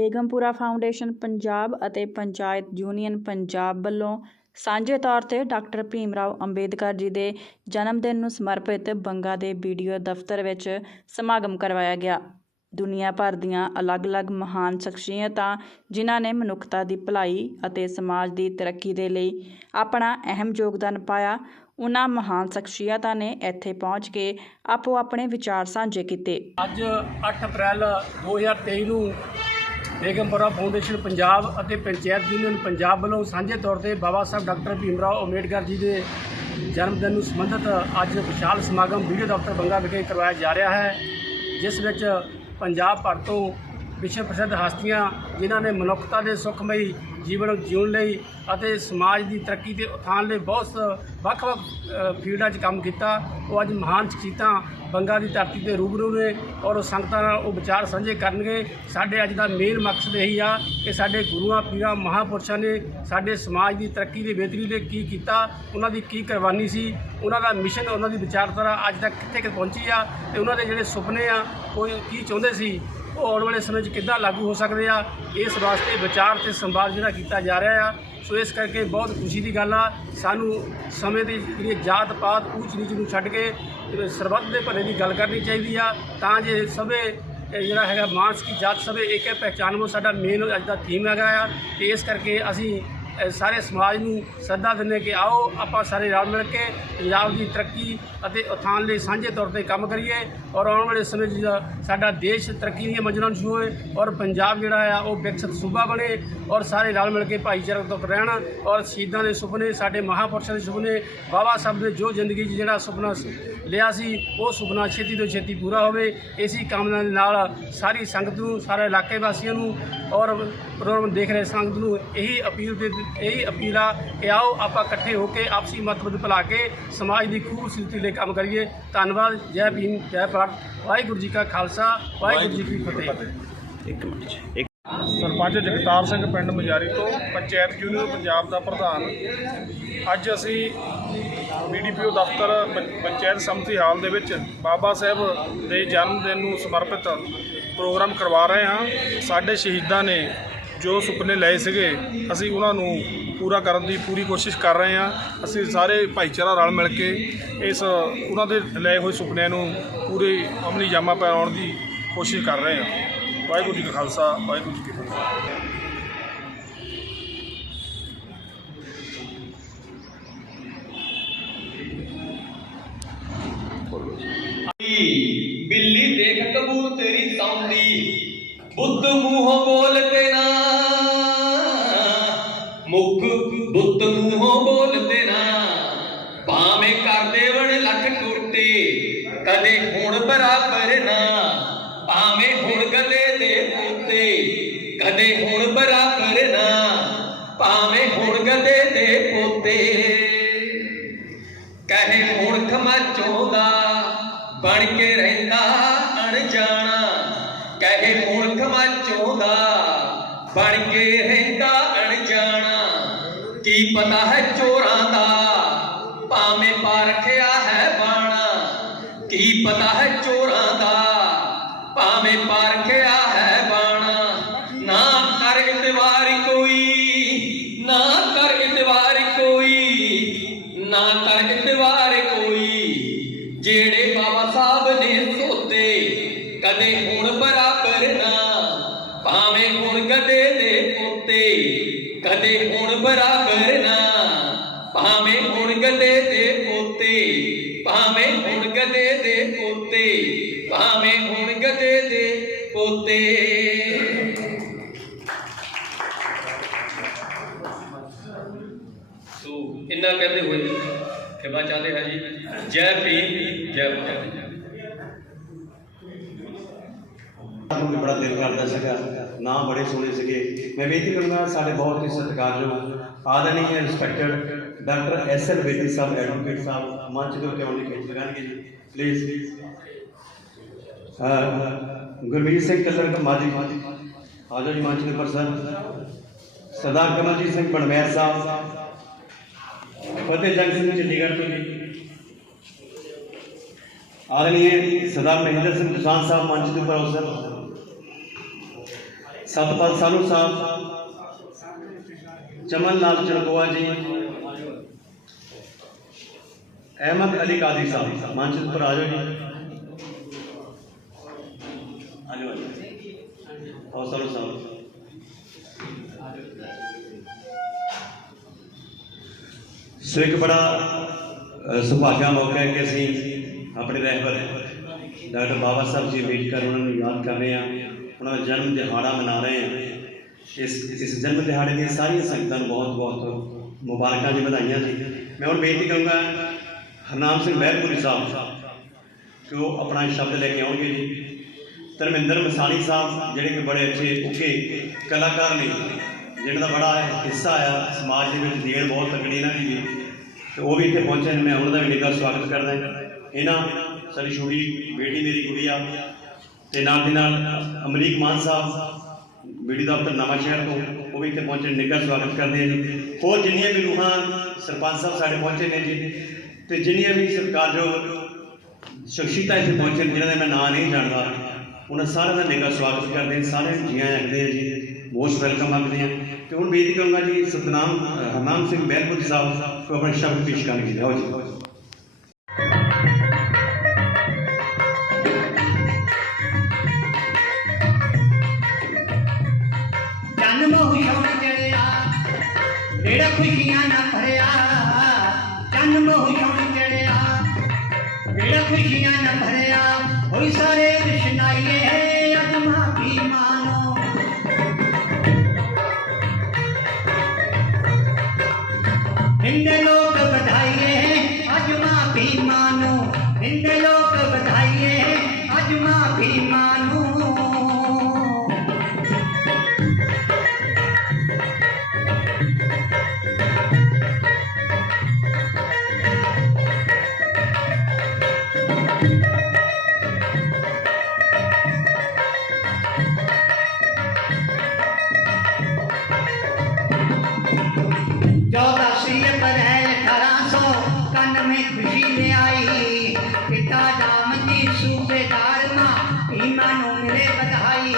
Begampura foundation Punjab ਅਤੇ panchayat union Punjab ਵੱਲੋਂ ਸਾਂਝੇ ਤੌਰ 'ਤੇ ਡਾਕਟਰ ਭੀਮ ਰਾਓ ਅੰਬੇਦਕਰ ਜੀ ਦੇ ਜਨਮ ਦਿਨ ਨੂੰ ਸਮਰਪਿਤ ਬੰਗਾ ਦੇ BDO ਦਫ਼ਤਰ ਵਿੱਚ ਸਮਾਗਮ ਕਰਵਾਇਆ ਗਿਆ। ਦੁਨੀਆ ਭਰ ਦੀਆਂ ਅਲੱਗ-ਅਲੱਗ ਮਹਾਨ ਸ਼ਖਸੀਅਤਾਂ ਜਿਨ੍ਹਾਂ ਨੇ ਮਨੁੱਖਤਾ ਦੀ ਭਲਾਈ ਅਤੇ ਸਮਾਜ ਦੀ ਤਰੱਕੀ ਦੇ ਲਈ ਆਪਣਾ ਅਹਿਮ ਯੋਗਦਾਨ ਪਾਇਆ, ਉਹਨਾਂ ਮਹਾਨ ਸ਼ਖਸੀਅਤਾਂ ਨੇ ਇੱਥੇ ਪਹੁੰਚ ਕੇ ਆਪੋ ਆਪਣੇ ਵਿਚਾਰ ਸਾਂਝੇ ਕੀਤੇ। ਅੱਜ 8 ਅਪ੍ਰੈਲ 2023 ਨੂੰ ਬੇਗਮਪੁਰਾ ਫਾਊਂਡੇਸ਼ਨ ਪੰਜਾਬ ਅਤੇ ਪੰਚਾਇਤ ਯੂਨੀਅਨ ਪੰਜਾਬ ਵੱਲੋਂ ਸਾਂਝੇ ਤੌਰ 'ਤੇ ਬਾਬਾ ਸਾਹਿਬ ਡਾਕਟਰ ਭੀਮ ਰਾਓ ਅੰਬੇਦਕਰ ਜੀ ਦੇ ਜਨਮ ਦਿਨ ਨੂੰ ਸੰਬੰਧਿਤ ਅੱਜ ਵਿਸ਼ਾਲ ਸਮਾਗਮ BDO ਦਫ਼ਤਰ ਬੰਗਾ ਵਿਖੇ ਕਰਵਾਇਆ ਜਾ ਰਿਹਾ ਹੈ, ਜਿਸ ਵਿੱਚ ਪੰਜਾਬ ਭਰ ਤੋਂ ਵਿਸ਼ਵ ਪ੍ਰਸਿੱਧ ਹਸਤੀਆਂ ਜਿਨ੍ਹਾਂ ਨੇ ਮਨੁੱਖਤਾ ਦੇ ਸੁਖਮਈ ਜੀਵਨ ਜਿਉਣ ਲਈ ਅਤੇ ਸਮਾਜ ਦੀ ਤਰੱਕੀ ਤੇ ਉਥਾਨ ਲਈ ਬਹੁਤ ਵੱਖ-ਵੱਖ ਫੀਲਡਾਂ 'ਚ ਕੰਮ ਕੀਤਾ, ਉਹ ਅੱਜ ਮਹਾਨ ਸ਼ਖਸੀਅਤਾਂ ਬੰਗਾ ਦੀ ਧਰਤੀ 'ਤੇ ਰੂਬਰੂ ਨੇ ਔਰ ਸੰਗਤਾਂ ਨਾਲ ਉਹ ਵਿਚਾਰ ਸਾਂਝੇ ਕਰਨਗੇ। ਸਾਡੇ ਅੱਜ ਦਾ ਮੇਨ ਮਕਸਦ ਇਹੀ ਆ ਕਿ ਸਾਡੇ ਗੁਰੂਆਂ ਪੀਰਾਂ ਮਹਾਂਪੁਰਸ਼ਾਂ ਨੇ ਸਾਡੇ ਸਮਾਜ ਦੀ ਤਰੱਕੀ ਦੀ ਬਿਹਤਰੀ ਲਈ ਕੀ ਕੀਤਾ, ਉਹਨਾਂ ਦੀ ਕੀ ਕੁਰਬਾਨੀ ਸੀ, ਉਹਨਾਂ ਦਾ ਮਿਸ਼ਨ, ਉਹਨਾਂ ਦੀ ਵਿਚਾਰਧਾਰਾ ਅੱਜ ਤੱਕ ਕਿੱਥੇ ਪਹੁੰਚੀ ਆ ਤੇ ਉਹਨਾਂ ਦੇ ਜਿਹੜੇ ਸੁਪਨੇ ਆ ਉਹ ਕੀ ਚਾਹੁੰਦੇ ਸੀ, ਉਹ ਆਉਣ ਵਾਲੇ ਸਮੇਂ 'ਚ ਕਿੱਦਾਂ ਲਾਗੂ ਹੋ ਸਕਦੇ ਆ। ਇਸ ਵਾਸਤੇ ਵਿਚਾਰ ਤੇ ਸੰਵਾਦ ਜਿਹੜਾ ਕੀਤਾ ਜਾ ਰਿਹਾ ਆ। ਸੋ ਇਸ ਕਰਕੇ ਬਹੁਤ ਖੁਸ਼ੀ ਦੀ ਗੱਲ ਆ। ਸਾਨੂੰ ਸਮੇਂ ਦੀ ਜਿਹੜੀ ਜਾਤ ਪਾਤ ਊਚ ਨੀਚ ਨੂੰ ਛੱਡ ਕੇ ਸਰਬੱਤ ਦੇ ਭਲੇ ਦੀ ਗੱਲ ਕਰਨੀ ਚਾਹੀਦੀ ਆ, ਤਾਂ ਜੇ ਸਭੇ ਜਿਹੜਾ ਹੈਗਾ ਮਾਨਸ ਕੀ ਜਾਤ ਸਭੇ ਇੱਕ ਹੈ ਪਹਿਚਾਨ, ਉਹ ਸਾਡਾ ਮੇਨ ਅੱਜ ਦਾ ਥੀਮ ਹੈਗਾ ਆ। ਤੇ ਇਸ ਕਰਕੇ ਅਸੀਂ ਸਾਰੇ ਸਮਾਜ ਨੂੰ ਸੱਦਾ ਦਿੰਦੇ ਕਿ ਆਓ ਆਪਾਂ ਸਾਰੇ ਰਲ ਮਿਲ ਕੇ ਪੰਜਾਬ ਦੀ ਤਰੱਕੀ ਅਤੇ ਉਥਾਨ ਲਈ ਸਾਂਝੇ ਤੌਰ 'ਤੇ ਕੰਮ ਕਰੀਏ ਔਰ ਆਉਣ ਵਾਲੇ ਸਮੇਂ 'ਚ ਸਾਡਾ ਦੇਸ਼ ਤਰੱਕੀ ਦੀਆਂ ਮੰਜ਼ਿਲਾਂ ਨੂੰ ਛੂਹੇ ਔਰ ਪੰਜਾਬ ਜਿਹੜਾ ਆ ਉਹ ਵਿਕਸਿਤ ਸੂਬਾ ਬਣੇ ਔਰ ਸਾਰੇ ਰਲ ਮਿਲ ਕੇ ਭਾਈਚਾਰਕ ਤੋਂ ਰਹਿਣ ਔਰ ਸ਼ਹੀਦਾਂ ਦੇ ਸੁਪਨੇ, ਸਾਡੇ ਮਹਾਂਪੁਰਸ਼ਾਂ ਦੇ ਸੁਪਨੇ, ਬਾਬਾ ਸਾਹਿਬ ਨੇ ਜੋ ਜ਼ਿੰਦਗੀ 'ਚ ਜਿਹੜਾ ਸੁਪਨਾ ਲਿਆ ਸੀ ਉਹ ਸੁਪਨਾ ਛੇਤੀ ਤੋਂ ਛੇਤੀ ਪੂਰਾ ਹੋਵੇ। ਇਸੀ ਕਾਮਨਾ ਦੇ ਨਾਲ ਸਾਰੀ ਸੰਗਤ ਨੂੰ, ਸਾਰੇ ਇਲਾਕੇ ਵਾਸੀਆਂ ਨੂੰ ਔਰ ਪ੍ਰੋਗਰਾਮ ਦੇਖ ਰਹੇ ਸੰਗਤ ਨੂੰ ਇਹੀ ਅਪੀਲ ਆ ਕਿ ਆਓ ਆਪਾਂ ਇਕੱਠੇ ਹੋ ਕੇ ਆਪਸੀ ਮਤਭੇਦ ਭੁਲਾ ਕੇ ਸਮਾਜ ਦੀ ਖੂਬਸੂਰਤੀ ਲਈ ਕੰਮ ਕਰੀਏ। ਧੰਨਵਾਦ। ਜੈ ਭੀਮ, ਜੈ ਭਾਰਤ। ਵਾਹਿਗੁਰੂ ਜੀ ਕਾ ਖਾਲਸਾ, ਵਾਹਿਗੁਰੂ ਜੀ ਕੀ ਫਤਿਹ। ਸਰਪੰਚ ਜਗਤਾਰ ਸਿੰਘ ਪਿੰਡ ਮਜਾਰੀ ਤੋਂ ਪੰਚਾਇਤ ਯੂਨੀਅਨ ਪੰਜਾਬ ਦਾ ਪ੍ਰਧਾਨ। ਅੱਜ ਅਸੀਂ BDO ਦਫ਼ਤਰ ਪੰਚਾਇਤ ਸਮਿਤੀ ਹਾਲ ਦੇ ਵਿੱਚ ਬਾਬਾ ਸਾਹਿਬ ਦੇ ਜਨਮ ਦਿਨ ਨੂੰ ਸਮਰਪਿਤ ਪ੍ਰੋਗਰਾਮ ਕਰਵਾ ਰਹੇ ਹਾਂ। ਸਾਡੇ ਸ਼ਹੀਦਾਂ ਨੇ ਜੋ ਸੁਪਨੇ ਲਏ ਸੀਗੇ, ਅਸੀਂ ਉਹਨਾਂ ਨੂੰ ਪੂਰਾ ਕਰਨ ਦੀ ਪੂਰੀ ਕੋਸ਼ਿਸ਼ ਕਰ ਰਹੇ ਹਾਂ। ਅਸੀਂ ਸਾਰੇ ਭਾਈਚਾਰਾ ਰਲ ਮਿਲ ਕੇ ਇਸ ਉਹਨਾਂ ਦੇ ਲਏ ਹੋਏ ਸੁਪਨਿਆਂ ਨੂੰ ਪੂਰੇ ਅਮਲੀ ਜਾਮਾ ਪਾਉਣ ਦੀ ਕੋਸ਼ਿਸ਼ ਕਰ ਰਹੇ ਹਾਂ। ਵਾਹਿਗੁਰੂ ਜੀ ਕਾ ਖਾਲਸਾ, ਵਾਹਿਗੁਰੂ ਜੀ ਕੀ ਫਤਿਹ। बिल्ली देख कबूतरी सौंदी, बुद्ध मुँह बोलते ना, मुख बुद्ध मुँह बोलते ना, भावें कर देवण लख टूटे कदे हुण बराबर ना, भावें हुण गधे दे पोते कदे हुण बराबर ना, भावें हुण गधे दे पोते कहे हुण खमाचों दा बन के रहंदा अणजाना, कहे हुण खमाचों दा बन के रहंदा अणजाना, की पता है चोरां दा भावें पा रखिया है बाणा, की पता है चोरां दा भावें पा रखिया है बाणा, ना कर इतवार कोई, ना कर इतवार कोई, ना कर इतवार कोई, जेड़े बाबा साहब ने सोते कदे हुण बराबर ना, भावें हुण गधे दे पोते कदे हुण बराबर ना, भावें हुण गधे दे पोते, भावें हुण गधे दे पोते, भावें हुण गधे दे पोते। तो इन्ना कहते हुए खेबा चाहते हैं जी। जय भीम, जय भारत। बड़ा दिल करता सका, नाम बड़े सोहने सके। मैं बेनती करूँगा साढ़े बहुत ही सत्कारयोग आदरणीय रिस्पैक्टेड डॉक्टर SL बेदी साहब एडवोकेट साहब मंच के उत्ते आने की लगाएंगे जी प्लीज। गुरमीत सिंह कलर माजी आजो जी मंच के ऊपर सर। सरदार कमलजीत सिंह बनमैर साहब, फतेह जंग सिंह चंडीगढ़ तो जी, आदरणीय सरदार महेंद्र सिंह दुसान साहब मंच के ऊपर अवसर, सतपाल सानू साहब, चमन लाल चरगोआ जी, अहमद अली कादी साहब, मंच पर आ जाओ जी। आ जाओ और सानू साहब। सो एक बड़ा सुभाग्या मौका है कि असीं अपने रहबर डॉक्टर बाबा साहब जी अम्बेडकर उन्होंने याद कर रहे हैं, उन्होंने जन्म दिहाड़ा मना रहे हैं। इस जन्म दिहाड़े दी सारिया संगतां बहुत बहुत मुबारकां जी, बधाइयां जी। मैं हुण बेनती करूँगा हरनाम सिंह महलपुरी साहब कि वो अपना शब्द लेके आउणगे जी। धर्मिंदर मसानी साहब जिहड़े कि बड़े अच्छे उगे कलाकार ने, जिन्हों का बड़ा हिस्सा आया समाज के देन बहुत तकड़ी इन्हों की भी, तो वो भी इतने पहुँचे। मैं उन्होंने भी निघा स्वागत करदा। इन्हों सारी छोटी बेटी मेरी गुड़िया ते नाल दी नाल अमरीक मान साहब बीडी दफ्तर नवा शहर तो वो भी इतने पहुँचे, निघा स्वागत करते हैं जी। होर जिन्नियां भी रूहां सरपंच साहब साढ़े पहुँचे ने जी, तो जिन्नियां भी सरकार जो शख्सियत इतने पहुँचे जिन्होंने मैं नाम नहीं जानता, उन्होंने सारे का निघा स्वागत करते हैं, सारे जियां आखते हैं जी, मोस्ट वेलकम आखते हैं। तो हूँ बेनती करूँगा जी सतनाम हरनाम सिंह महलपुरी साहब को अपने शब्द पेश करने जाओ जी। जन्म हुशौन चढ़िया बेड़ा खुशियां ना भरिया, जन्म हुशौन चढ़िया बेड़ा खुशियां ना भरिया, होई सारे कृष्णाइए अज माफी मानो। हिंदे लोग बधाइए अज माफी मानो, हिंदे लोग बधाइए अज माफी मानो। में खुशी ले आई, पिता दाम जी सूबेदार माँ ईमानों मिले बधाई।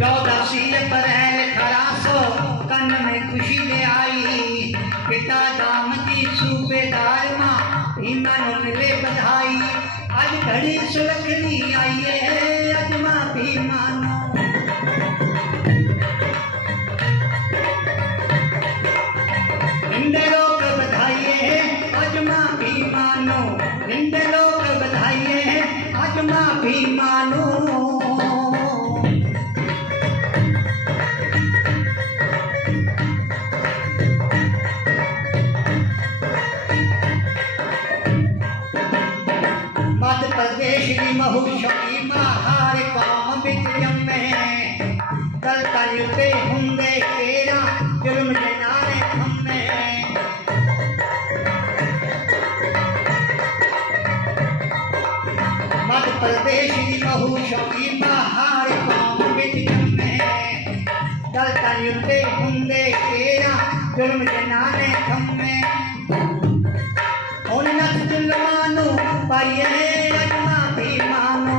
14 अप्रैल 1800 कन में खुशी ले आई, पिता दाम जी सूबेदार माँ ईमानों मिले बधाई। आज घड़ी सुलखनी आई है अज माफी मानो। हिंदे लोग बधाइए आज माफी मानो, हिंदे लोग बधाइए आज माफी मानो। मध्य प्रदेश की महुशकी महार कौम बिच जम्मे, कल कलते हुंदे तेरा जुल्म जनाने थम्मे। मध्य प्रदेश की महुशकी महार कौम बिच जम्मे, कल कलते हुंदे तेरा जुल्म जनाने थम्मे। उन्नत जुल्मानू पाइए अज माफी मानो।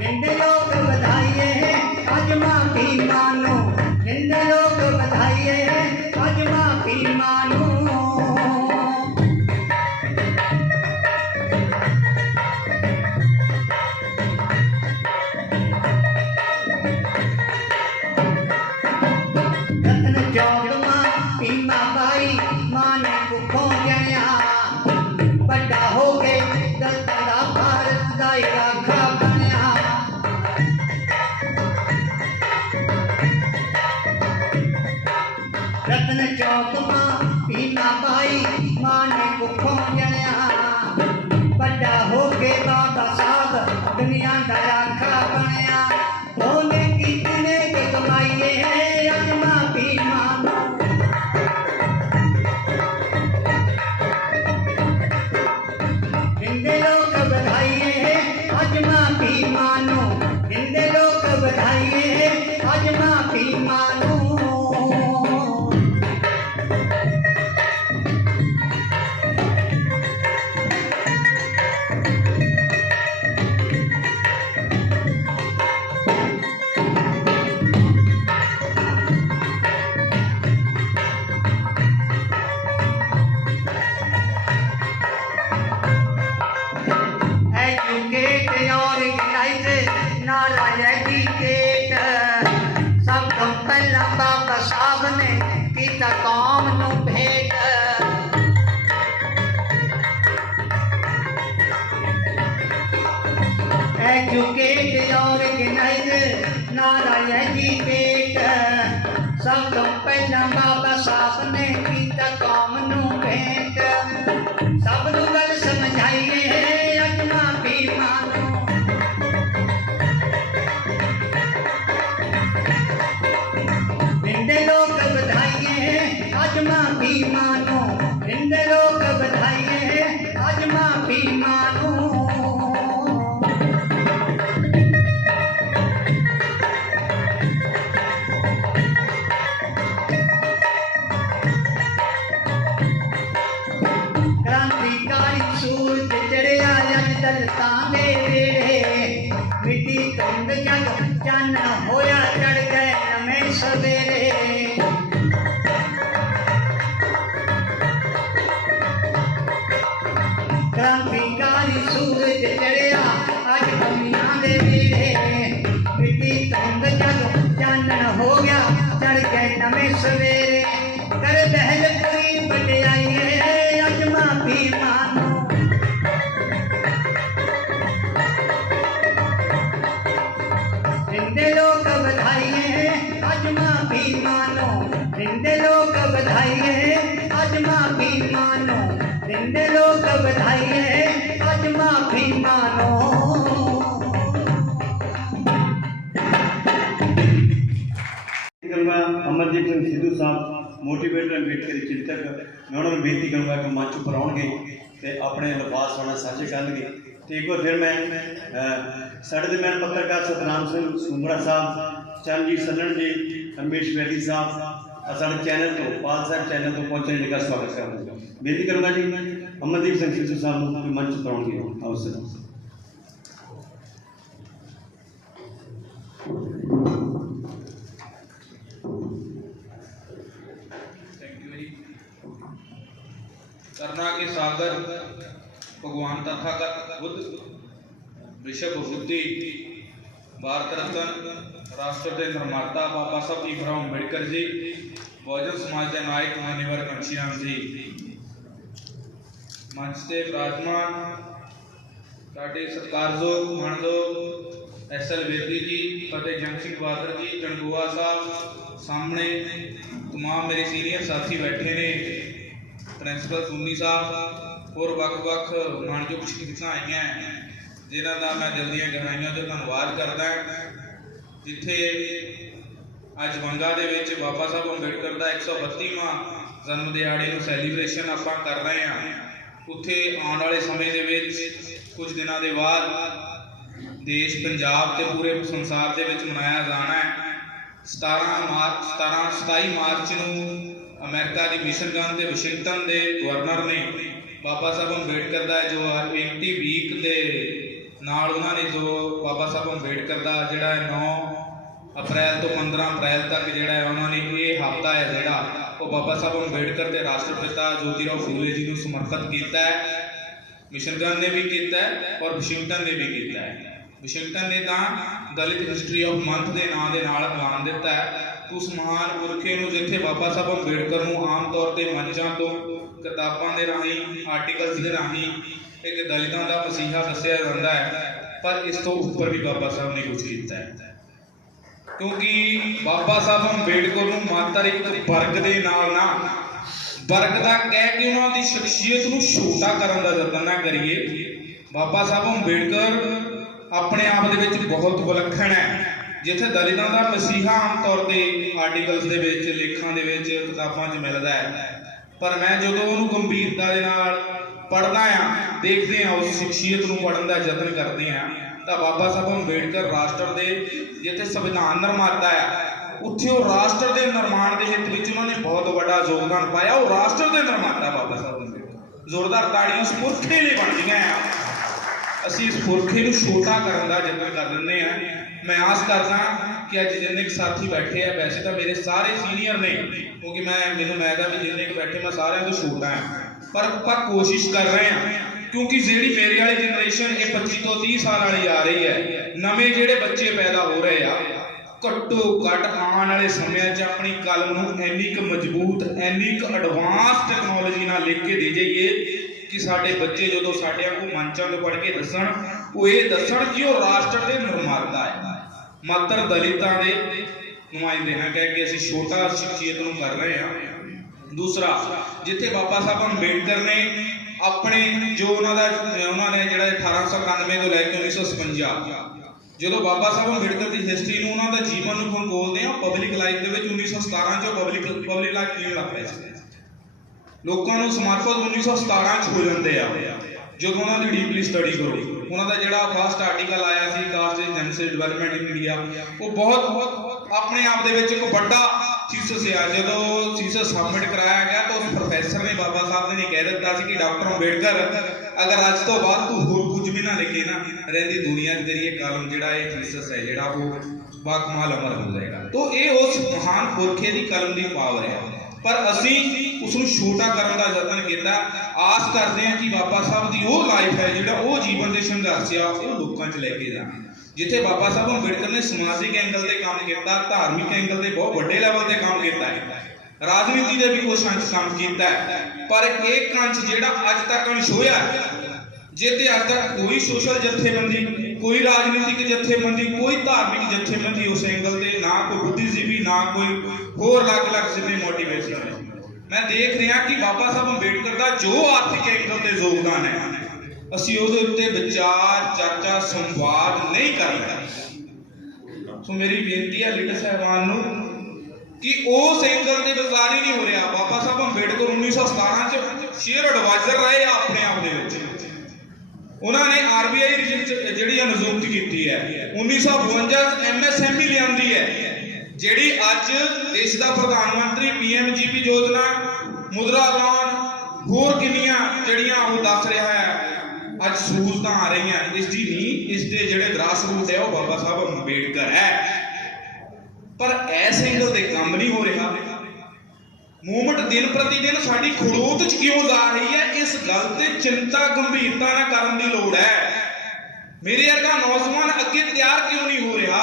हिंदे लोग बधाइए अज माफी मानो, हिंदे लोग बधाइए अज माफी मानो। रतन चौड़मा पीमा बाई मां ने भुखों जनिया, बड़ा हो के दलता दा भारत दा राखा बनया। रतन चौड़मा पीमा बाई मां ने भुखों जनिया, बड़ा हो के बाबा साहब दुनिया दा राखा बनया। होने कितने के कमाइए अज माफी मानो। हिंदे लोग बधाइए अज माफी मानो, हिंदे लोग बधाइए अज माफी मानो। ਸਭ ਤੋਂ ਪਹਿਲਾਂ ਬਾਬਾ ਸਾਹਿਬ ਨੇ ਕੀਤਾ ਕੌਮ ਨੂੰ ਭੇਟ ਸਭ ਨੂੰ ਗੱਲ ਸਮਝਾਈਏ ਅਜਮਾ ਭੀਮਾਂ ਨੂੰ ਦਿੰਦੇ ਲੋਕ ਵਧਾਈਏ ਅਜਮਾ ਭੀਮਾਂ ਨੂੰ ਦਿੰਦੇ ਲੋਕ ਵਧਾਈਏ ਅਜਮਾ ਭੀਮਾਂ ਨੂੰ क्रांतिकारी सूरज चढ़िया अज दलतां दे नेड़े मिट्टी धुंद जग चानण होया चढ़ गए नवें सवेरे क्रांतिकारी सूरज चढ़िया अज कमियां दे नेड़े मिट्टी धुंद जग चानण हो गया चढ़ गए नवें सवेरे कर दहल पूरी बटियाई अजमा भीमां नूं दिंदे लोक बधाइए अजमा भीमां नूं दिंदे लोक बधाइए अजमा भीमां नूं दिंदे लोक बधाइए अजमा भीमां नूं करूँगा अमरदीप सिंह सिद्धू साहब मोटिवेटर अंबेडकर चिंतक मैं उन्होंने बेनती करूँगा कि मंच पर आउणगे ते अपने अल्फाज सुना साझे करनगे तो एक बार फिर मैं साढ़े दरम्यान पत्रकार सतनाम सिंह सुंगड़ा साहब चरणजीत सलन जी रमेश बैदी साहब साढ़े चैनल तो पाल साहब चैनल तो पहुँचने का स्वागत करूँगा बेनती करूँगा जी अमरदीप सिंह सिद्धू साहब मंच पर आउणगे अवसर करना के सागर भगवान तथागत बुद्ध विश्व बुद्धि भारत रत्न राष्ट्र के निर्माता बाबा साहब भीमराव अंबेडकर जी बहुजन समाज के नायक मान्यवर घनश्याम जी मंच से विराजमान साडे सत्कारयोग मानयोग SL वेदी जी फतेह जंग सिंह बहादुर जी चंदूआ साहब सामने तमाम मेरे सीनियर साथी बैठे ने प्रिंसीपल सुन्नी साहब और वक्-वक् मानयोग शख्सियतां आईयां जिन्हां दा मैं दिल दीआं गहराइयां तो धन्नवाद करदा जिथे अज बंगा दे विच बाबा साहब अंबेडकर दा 132वां जन्म दिहाड़े नूं सैलीब्रेशन आपां कर रहे हैं उत्थे आउण वाले समय दे विच कुछ दिनां दे बाद देश पंजाब ते पूरे संसार दे विच मनाया जाना है 27 मार्च नूं अमेरिका की मिशिगन के वाशिंगटन के गवर्नर ने बाबा साहब अंबेडकर का जो 80 वीक के नाल उन्होंने जो बाबा साहब अंबेडकर का जोड़ा 9 अप्रैल तो 15 अप्रैल तक जोड़ा उन्होंने ये हफ्ता है जोड़ा वो बाबा साहब अंबेडकर के राष्ट्रपिता ज्योतिराव फूले जी को समर्पित किया है मिशिगन ने भी किया है और वाशिंगटन ने भी किया है वाशिंगटन ने तो दलित हिस्टरी ऑफ मंथ के नाम के नाल ऐलान दिता है उस महान पुरखे नूं जिथे बाबा साहब अंबेडकर नूं आम तौर पर मंचां तो किताबां दे राहीं आर्टिकल्स के राहीं एक दलितां दा मसीहा दस्सिया जांदा है पर इस तो उपर भी बाबा साहब ने कुछ किया है क्योंकि बाबा साहब अंबेडकर नूं मात्र एक वर्ग के नाल ना वर्ग का कह के उन्होंने शख्सियत नूं छोटा करन दा यतन ना करिए बाबा साहब अंबेडकर अपने आप दे विच बहुत विलक्षण है जिथे दलितां दा मसीहा आम तौर पर आर्टिकल्स दे विच लेखां दे विच किताबां च मिलदा है पर मैं जदों उहनूं गंभीरता दे नाल पढ़दा आ देखदे आ उस शख्सियत नूं पढ़न दा यतन करदे आ तां बाबा साहब अंबेडकर राष्ट्र दे जिथे संविधान निर्माता है उत्थे वो राष्ट्र के निर्माण के हित में उन्होंने बहुत बड़ा योगदान पाया वो राष्ट्र के निर्माता बाबा साहब अंबेडकर जोरदार ताड़ियां उस पुरखे लिए बन गई असी इस पुरखे को छोटा करने का यत्न कर दें मैं आस करदा कि अज जिन्ने साथी बैठे हैं वैसे तो मेरे सारे सीनियर ने क्योंकि मैंने भी जिन्ने बैठे मैं सारे तो छोटा है पर आप कोशिश कर रहे हैं क्योंकि जी मेरे वाली जनरेशन ये 25 तो 30 साल वाली आ रही है नवे जोड़े बच्चे पैदा हो रहे हैं घट्टो घट आने वाले समय अपनी कलम नूं इन्नी क मजबूत इन्नी क एडवांस टैक्नोलॉजी नाल लिख के दे जाइए कि साडे बच्चे जो साडियां को मंचां ते पढ़ के दसन वो ये दसन कि वो राष्ट्र के निर्माता है मात्र दलितां दे ਨੁਮਾਇੰਦੇ ਨਾ ਕਹਿ ਕੇ ਅਸੀਂ ਛੋਟਾ ਸ਼ਖਸੀਅਤ ਨੂੰ ਕਰ ਰਹੇ ਹਾਂ। ਦੂਸਰਾ, ਜਿੱਥੇ ਬਾਬਾ ਸਾਹਿਬ ਅੰਬੇਡਕਰ ਨੇ ਆਪਣੇ ਜੋ ਉਹਨਾਂ ਨੇ ਜਿਹੜਾ 1891 ਤੋਂ ਲੈ ਕੇ 1956 ਜਦੋਂ ਬਾਬਾ ਸਾਹਿਬ ਅੰਬੇਡਕਰ ਦੀ ਹਿਸਟਰੀ ਨੂੰ ਉਹਨਾਂ ਦਾ ਜੀਵਨ ਨੂੰ ਖੋਲਦੇ ਆ, ਪਬਲਿਕ ਲਾਈਫ ਦੇ ਵਿੱਚ 1917 ਚ ਪਬਲਿਕ ਲਾਈਫ ਜੀਣ ਲੱਗ ਪਏ ਸੀ। ਲੋਕਾਂ ਨੂੰ ਸਮਰਪਿਤ 1917 ਚ ਹੋ ਜਾਂਦੇ ਆ ਜਦੋਂ ਉਹਨਾਂ ਦੀ ਡੀਪਲੀ ਸਟੱਡੀ ਕਰੋ। ਉਹਨਾਂ ਦਾ ਜਿਹੜਾ ਫਸਟ ਆਰਟੀਕਲ ਆਇਆ ਸੀ caste and gender development in India, ਉਹ ਬਹੁਤ ਆਪਣੇ ਆਪ ਦੇ ਵਿੱਚ ਇੱਕ ਵੱਡਾ ਥੀਸਿਸ ਆ। ਜਦੋਂ ਥੀਸਿਸ ਸਬਮਿਟ ਕਰਾਇਆ ਗਿਆ ਤਾਂ ਉਸ ਪ੍ਰੋਫੈਸਰ ਨੇ ਬਾਬਾ ਸਾਹਿਬ ਨੇ ਕਹਿ ਦਿੱਤਾ ਸੀ ਕਿ ਡਾਕਟਰ ਅੰਬੇਡਕਰ ਅਗਰ ਅੱਜ ਤੋਂ ਬਾਅਦ ਤੂੰ ਹੋਰ ਕੁਝ ਵੀ ਨਾ ਲਿਖੇ ਨਾ, ਰਹਿੰਦੀ ਦੁਨੀਆ 'ਚ ਤੇਰੀ ਇਹ ਕਲਮ ਜਿਹੜਾ ਇਹ ਥੀਸਿਸ ਹੈ ਜਿਹੜਾ ਉਹ ਬਾਕਮਾਲ ਅਮਰ ਹੋ ਜਾਏਗਾ। ਤਾਂ ਇਹ ਉਸ ਮਹਾਨ ਪੁਰਖੇ ਦੀ ਕਲਮ ਦੀ ਪਾਵਰ ਹੈ, ਪਰ ਅਸੀਂ ਉਸ ਨੂੰ ਛੋਟਾ ਕਰਨ ਦਾ ਯਤਨ ਕੀਤਾ। ਆਸ ਕਰਦੇ ਹਾਂ ਕਿ ਬਾਬਾ ਸਾਹਿਬ ਦੀ ਉਹ ਲਾਈਫ ਹੈ ਜਿਹੜਾ ਉਹ ਜੀਵਨ ਦੇ ਸੰਘਰਸ਼ ਆ ਉਹ ਲੋਕਾਂ 'ਚ ਲੈ ਕੇ ਜਾਣ। ਜਿੱਥੇ ਬਾਬਾ ਸਾਹਿਬ ਅੰਬੇਡਕਰ ਨੇ ਸਮਾਜਿਕ ਐਂਗਲ ਤੇ ਕੰਮ ਕੀਤਾ, ਧਾਰਮਿਕ ਐਂਗਲ ਤੇ ਬਹੁਤ ਵੱਡੇ ਲੈਵਲ ਤੇ ਕੰਮ ਕੀਤਾ ਹੈ, ਰਾਜਨੀਤੀ ਦੇ ਵੀ ਕੁਝ ਅੰਸ਼ ਕੰਮ ਕੀਤਾ ਹੈ, ਪਰ ਇੱਕ ਅੰਸ਼ ਜਿਹੜਾ ਅੱਜ ਤੱਕ ਅਣਛੋਹਿਆ, ਜਿੱਥੇ ਅੱਜ ਤੱਕ ਕੋਈ ਸੋਸ਼ਲ ਜਥੇਬੰਦੀ, ਕੋਈ ਰਾਜਨੀਤਿਕ ਜਥੇਬੰਦੀ, ਕੋਈ ਧਾਰਮਿਕ ਜਥੇਬੰਦੀ ਉਸ ਐਂਗਲ ਤੇ, ਨਾ ਕੋਈ ਬੁੱਧੀਜੀਵੀ, ਨਾ ਕੋਈ ਹੋਰ ਅਲੱਗ-ਅਲੱਗ ਜਿੰਨੇ ਮੋਟੀਵੇਸ਼ਨ। ਮੈਂ ਦੇਖ ਰਿਹਾ ਕਿ ਬਾਬਾ ਸਾਹਿਬ ਅੰਬੇਡਕਰ ਦਾ ਜੋ ਆਰਥਿਕ ਐਂਗਲ ਤੇ ਯੋਗਦਾਨ ਹੈ, ਅਸੀਂ ਉਹਦੇ ਉੱਤੇ ਵਿਚਾਰ, ਚਰਚਾ, ਸੰਵਾਦ ਨਹੀਂ ਕਰਨਾ। ਸੋ ਮੇਰੀ ਬੇਨਤੀ ਹੈ ਲੀਡਰ ਸਾਹਿਬਾਨ ਨੂੰ ਕਿ ਉਸ ਐਂਗਲ ਤੇ ਵਿਚਾਰ ਹੀ ਨਹੀਂ ਹੋ ਰਿਹਾ। ਬਾਬਾ ਸਾਹਿਬ ਅੰਬੇਡਕਰ 1917 ਚ ਸ਼ੇਅਰ ਐਡਵਾਈਜ਼ਰ ਰਹੇ ਆ ਆਪਣੇ ਆਪ ਦੇ ਵਿੱਚ। ਉਹਨਾਂ ਨੇ ਆਰਬੀਆਈ ਜਿਹੜੀ ਨਿਯੁਕਤ ਕੀਤੀ ਹੈ, 1952 ਐਮਐਸਐਮਈ ਲਿਆਂਦੀ ਹੈ ਜਿਹੜੀ ਅੱਜ ਦੇਸ਼ ਦਾ ਪ੍ਰਧਾਨ ਮੰਤਰੀ, ਪੀਐਮਜੀਪੀ ਯੋਜਨਾ, ਮੁਦਰਾ ਲੋਨ, ਹੋਰ ਕਿੰਨੀਆਂ ਜਿਹੜੀਆਂ ਉਹ ਦੱਸ ਰਿਹਾ ਹੈ ਅੱਜ ਸਹੂਲਤਾਂ ਆ ਰਹੀਆਂ। ਇਸ ਦੀ ਨਹੀਂ, ਇਸ ਦੇ ਜਿਹੜੇ ਗ੍ਰਾਸ ਰੂਟ ਹੈ ਉਹ ਬਾਬਾ ਸਾਹਿਬ ਅੰਬੇਡਕਰ ਹੈ, ਪਰ ਐਸ ਐਂਗਲ ਤੇ ਕੰਮ ਨਹੀਂ ਹੋ ਰਿਹਾ। ਮੂਵਮੈਂਟ ਦਿਨ ਪ੍ਰਤੀ ਦਿਨ ਸਾਡੀ ਖੜੋਤ ਚ ਕਿਉਂ ਜਾ ਰਹੀ ਹੈ, ਇਸ ਗੱਲ ਤੇ ਚਿੰਤਾ ਗੰਭੀਰਤਾ ਨਾਲ ਕਰਨ ਦੀ ਲੋੜ ਹੈ। ਮੇਰੇ ਵਰਗਾ ਨੌਜਵਾਨ ਅੱਗੇ ਤਿਆਰ ਕਿਉਂ ਨਹੀਂ ਹੋ ਰਿਹਾ?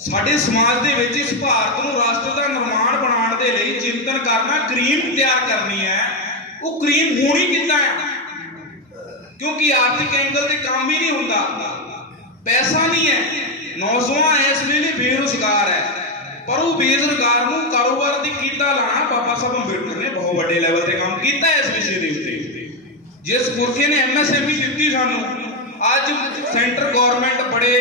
ਸਾਡੇ ਸਮਾਜ ਦੇ ਵਿੱਚ ਇਸ ਭਾਰਤ ਨੂੰ ਰਾਸ਼ਟਰ ਦਾ ਨਿਰਮਾਣ ਬਣਾਉਣ ਦੇ ਲਈ ਚਿੰਤਨ ਕਰਨਾ, ਕਰੀਮ ਤਿਆਰ ਕਰਨੀ ਹੈ, ਉਹ ਕਰੀਮ ਹੋਣੀ ਕਿੱਦਾਂ ਹੈ? ਕਿਉਂਕਿ ਆਰਥਿਕ ਐਂਗਲ ਤੇ ਕੰਮ ਹੀ ਨਹੀਂ ਹੁੰਦਾ, ਪੈਸਾ ਨਹੀਂ ਹੈ। ਨੌਜਵਾਨ ਇਸ ਵੇਲੇ ਬੇਰੁਜ਼ਗਾਰ ਹੈ, ਪਰ ਉਹ ਬੇਰੁਜ਼ਗਾਰ ਨੂੰ ਕਾਰੋਬਾਰ ਦੀ ਕੀਤਾ ਲਾਣਾ ਬਾਬਾ ਸਾਹਿਬ ਅੰਬੇਡਕਰ ਨੇ ਬਹੁਤ ਵੱਡੇ ਲੈਵਲ ਤੇ ਕੰਮ ਕੀਤਾ ਇਸ ਵਿਸ਼ੇ ਦੇ ਉੱਤੇ। ਜਿਸ ਪੁਰਖੇ ਨੇ ਐਮਐਸਐਮਈ ਦਿੱਤੀ ਸਾਨੂੰ, ਅੱਜ ਸੈਂਟਰ ਗਵਰਨਮੈਂਟ ਬੜੇ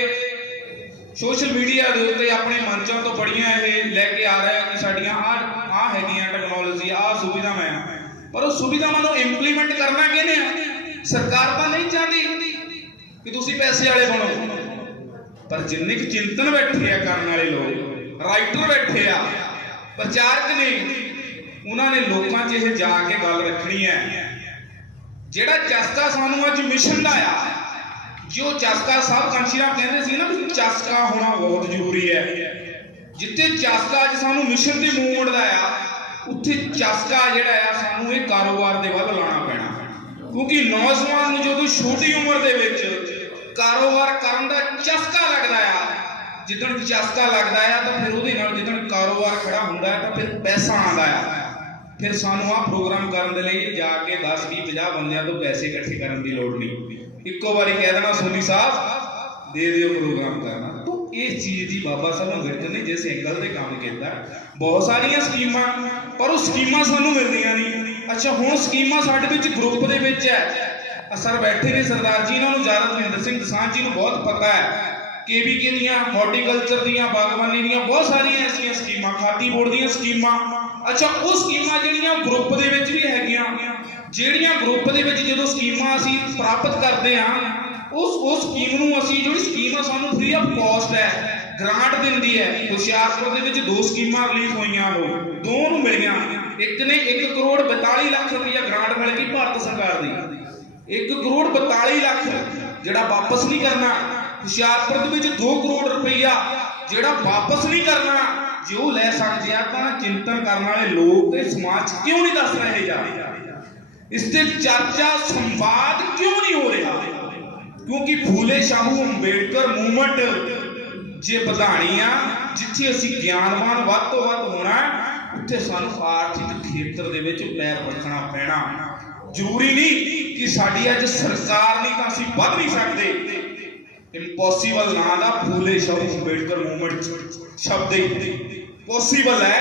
ਸੋਸ਼ਲ ਮੀਡੀਆ ਦੇ ਉੱਤੇ ਆਪਣੇ ਮੰਚਾਂ ਤੋਂ ਬੜੀਆਂ ਇਹ ਲੈ ਕੇ ਆ ਰਿਹਾ ਕਿ ਸਾਡੀਆਂ ਆਹ ਹੈਗੀਆਂ ਟੈਕਨੋਲੋਜੀ, ਆਹ ਸੁਵਿਧਾਵਾਂ ਆ, ਪਰ ਉਹ ਸੁਵਿਧਾਵਾਂ ਨੂੰ ਇੰਪਲੀਮੈਂਟ ਕਰਨਾ ਕਿਹਨੇ ਆ? ਸਰਕਾਰ ਤਾਂ ਨਹੀਂ ਚਾਹੁੰਦੀ ਕਿ ਤੁਸੀਂ ਪੈਸੇ ਵਾਲੇ ਬਣੋ, ਪਰ ਜਿੰਨੇ ਕੁ ਚਿੰਤਨ ਬੈਠੇ ਆ ਕਰਨ ਵਾਲੇ ਲੋਕ, ਰਾਈਟਰ ਬੈਠੇ ਆ, ਪ੍ਰਚਾਰਕ ਨੇ, ਉਹਨਾਂ ਨੇ ਲੋਕਾਂ 'ਚ ਇਹ ਜਾ ਕੇ ਗੱਲ ਰੱਖਣੀ ਹੈ। ਜਿਹੜਾ ਚਸਕਾ ਸਾਨੂੰ ਅੱਜ ਮਿਸ਼ਨ ਦਾ ਆ, ਜੋ ਚਸਕਾ ਸਾਹਿਬ ਕਾਂਸ਼ੀਰਾਮ ਕਹਿੰਦੇ ਸੀ ਨਾ ਵੀ ਚਸਕਾ ਹੋਣਾ ਬਹੁਤ ਜ਼ਰੂਰੀ ਹੈ, ਜਿੱਥੇ ਚਸਕਾ ਅੱਜ ਸਾਨੂੰ ਮਿਸ਼ਨ ਤੇ ਮੂਵਮੈਂਟ ਦਾ ਆ, ਉੱਥੇ ਚਸਕਾ ਜਿਹੜਾ ਆ ਸਾਨੂੰ ਇਹ ਕਾਰੋਬਾਰ ਦੇ ਵੱਲ ਲਾਉਣਾ ਪੈਣਾ। ਕਿਉਂਕਿ ਨੌਜਵਾਨ ਨੂੰ ਜਦੋਂ ਛੋਟੀ ਉਮਰ ਦੇ ਵਿੱਚ ਕਾਰੋਬਾਰ ਕਰਨ ਦਾ ਚਸਕਾ ਲੱਗਦਾ ਆ, ਜਿੱਦਣ ਚਸਕਾ ਲੱਗਦਾ ਆ ਤਾਂ ਫਿਰ ਉਹਦੇ ਨਾਲ ਜਿੱਦਣ ਕਾਰੋਬਾਰ ਖੜਾ ਹੁੰਦਾ ਹੈ ਤਾਂ ਫਿਰ ਪੈਸਾ ਆਉਂਦਾ ਆ। ਫਿਰ ਸਾਨੂੰ ਆਹ ਪ੍ਰੋਗਰਾਮ ਕਰਨ ਦੇ ਲਈ ਜਾ ਕੇ 10, 20, 50 ਬੰਦਿਆਂ ਤੋਂ ਪੈਸੇ ਇਕੱਠੇ ਕਰਨ ਦੀ ਲੋੜ ਨਹੀਂ, ਇੱਕੋ ਵਾਰੀ ਕਹਿ ਦੇਣਾ ਸੋਨੀ ਸਾਹਿਬ ਦੇ ਦਿਓ ਪ੍ਰੋਗਰਾਮ ਕਰਨਾ। ਤਾਂ ਇਸ ਚੀਜ਼ ਦੀ ਬਾਬਾ ਸਾਹਿਬ ਅੰਬੇਡਕਰ ਨੇ ਜਿਸ ਐਂਗਲ ਤੇ ਕੰਮ ਕੀਤਾ, ਬਹੁਤ ਸਾਰੀਆਂ ਸਕੀਮਾਂ, ਪਰ ਉਹ ਸਕੀਮਾਂ ਸਾਨੂੰ ਮਿਲਦੀਆਂ ਨਹੀਂ। ਅੱਛਾ, ਹੁਣ ਸਕੀਮਾਂ ਸਾਡੇ ਵਿੱਚ ਗਰੁੱਪ ਦੇ ਵਿੱਚ ਹੈ, ਸਰ ਬੈਠੇ ਨੇ ਸਰਦਾਰ ਜੀ, ਇਹਨਾਂ ਨੂੰ ਜ਼ਿਆਦਾ ਮਹਿੰਦਰ ਸਿੰਘ ਦਸਾਂਝ ਜੀ ਨੂੰ ਬਹੁਤ ਪਤਾ ਹੈ, KVK ਦੀਆਂ, ਹਾਰਟੀਕਲਚਰ ਦੀਆਂ, ਬਾਗਬਾਨੀ ਦੀਆਂ ਬਹੁਤ ਸਾਰੀਆਂ ਐਸੀਆਂ ਸਕੀਮਾਂ, ਖਾਦੀ ਬੋਰਡ ਦੀਆਂ ਸਕੀਮਾਂ। ਅੱਛਾ, ਉਹ ਸਕੀਮਾਂ ਜਿਹੜੀਆਂ ਗਰੁੱਪ ਦੇ ਵਿੱਚ ਵੀ ਹੈਗੀਆਂ, ਜਿਹੜੀਆਂ ਗਰੁੱਪ ਦੇ ਵਿੱਚ ਜਦੋਂ ਸਕੀਮਾਂ ਅਸੀਂ ਪ੍ਰਾਪਤ ਕਰਦੇ ਹਾਂ, ਉਸ ਸਕੀਮ ਨੂੰ ਅਸੀਂ, ਜਿਹੜੀ ਸਕੀਮ ਆ ਸਾਨੂੰ ਫ੍ਰੀ ਆਫ ਕਾਸਟ ਹੈ, ਗ੍ਰਾਂਟ ਦਿੰਦੀ ਹੈ। ਹੁਸ਼ਿਆਰਪੁਰ ਦੇ ਵਿੱਚ 2 ਸਕੀਮਾਂ ਰਿਲੀਜ਼ ਹੋਈਆਂ, ਉਹ ਦੋ ਨੂੰ ਮਿਲੀਆਂ। ਇੱਕ ਨੇ 1 ਕਰੋੜ 42 ਲੱਖ ਰੁਪਈਆ ਗ੍ਰਾਂਟ ਮਿਲ ਗਈ ਭਾਰਤ ਸਰਕਾਰ ਦੀ, 1 ਕਰੋੜ 42 ਲੱਖ ਜਿਹੜਾ ਵਾਪਸ ਨਹੀਂ ਕਰਨਾ। ਹੁਸ਼ਿਆਰਪੁਰ ਦੇ ਵਿੱਚ 2 ਕਰੋੜ ਰੁਪਈਆ ਜਿਹੜਾ ਵਾਪਸ ਨਹੀਂ ਕਰਨਾ। ਜੇ ਉਹ ਲੈ ਸਕਦੇ ਆ ਤਾਂ ਚਿੰਤਨ ਕਰਨ ਵਾਲੇ ਲੋਕ ਤੇ ਸਮਾਜ ਕਿਉਂ ਨਹੀਂ ਦੱਸ ਰਹੇ ਜਾ? ਇਸ ਤੇ ਚਰਚਾ, ਸੰਵਾਦ ਕਿਉਂ ਨਹੀਂ ਹੋ ਰਿਹਾ? ਕਿਉਂਕਿ ਫੂਲੇ ਸ਼ਾਹੂ ਅੰਬੇਡਕਰ ਮੂਵਮੈਂਟ ਜੇ ਵਧਾਣੀ ਆ, ਜਿੱਥੇ ਅਸੀਂ ਗਿਆਨਵਾਨ ਵੱਧ ਤੋਂ ਵੱਧ ਹੋਣਾ, ਉੱਥੇ ਸਾਨੂੰ ਆਰਥਿਕ ਖੇਤਰ ਦੇ ਵਿੱਚ ਪੈਰ ਰੱਖਣਾ ਪੈਣਾ। ਜ਼ਰੂਰੀ ਨਹੀਂ ਕਿ ਸਾਡੀ ਅੱਜ ਸਰਕਾਰ ਨਹੀਂ ਤਾਂ ਅਸੀਂ ਵੱਧ ਨਹੀਂ ਸਕਦੇ, ਇੰਪੋਸੀਬਲ ਨਾਂ ਦਾ ਫੂਲੇ ਸ਼ਾਹੂ ਅੰਬੇਡਕਰ ਮੂਵਮੈਂਟ ਸ਼ਬਦ ਹੀ ਪੋਸੀਬਲ ਹੈ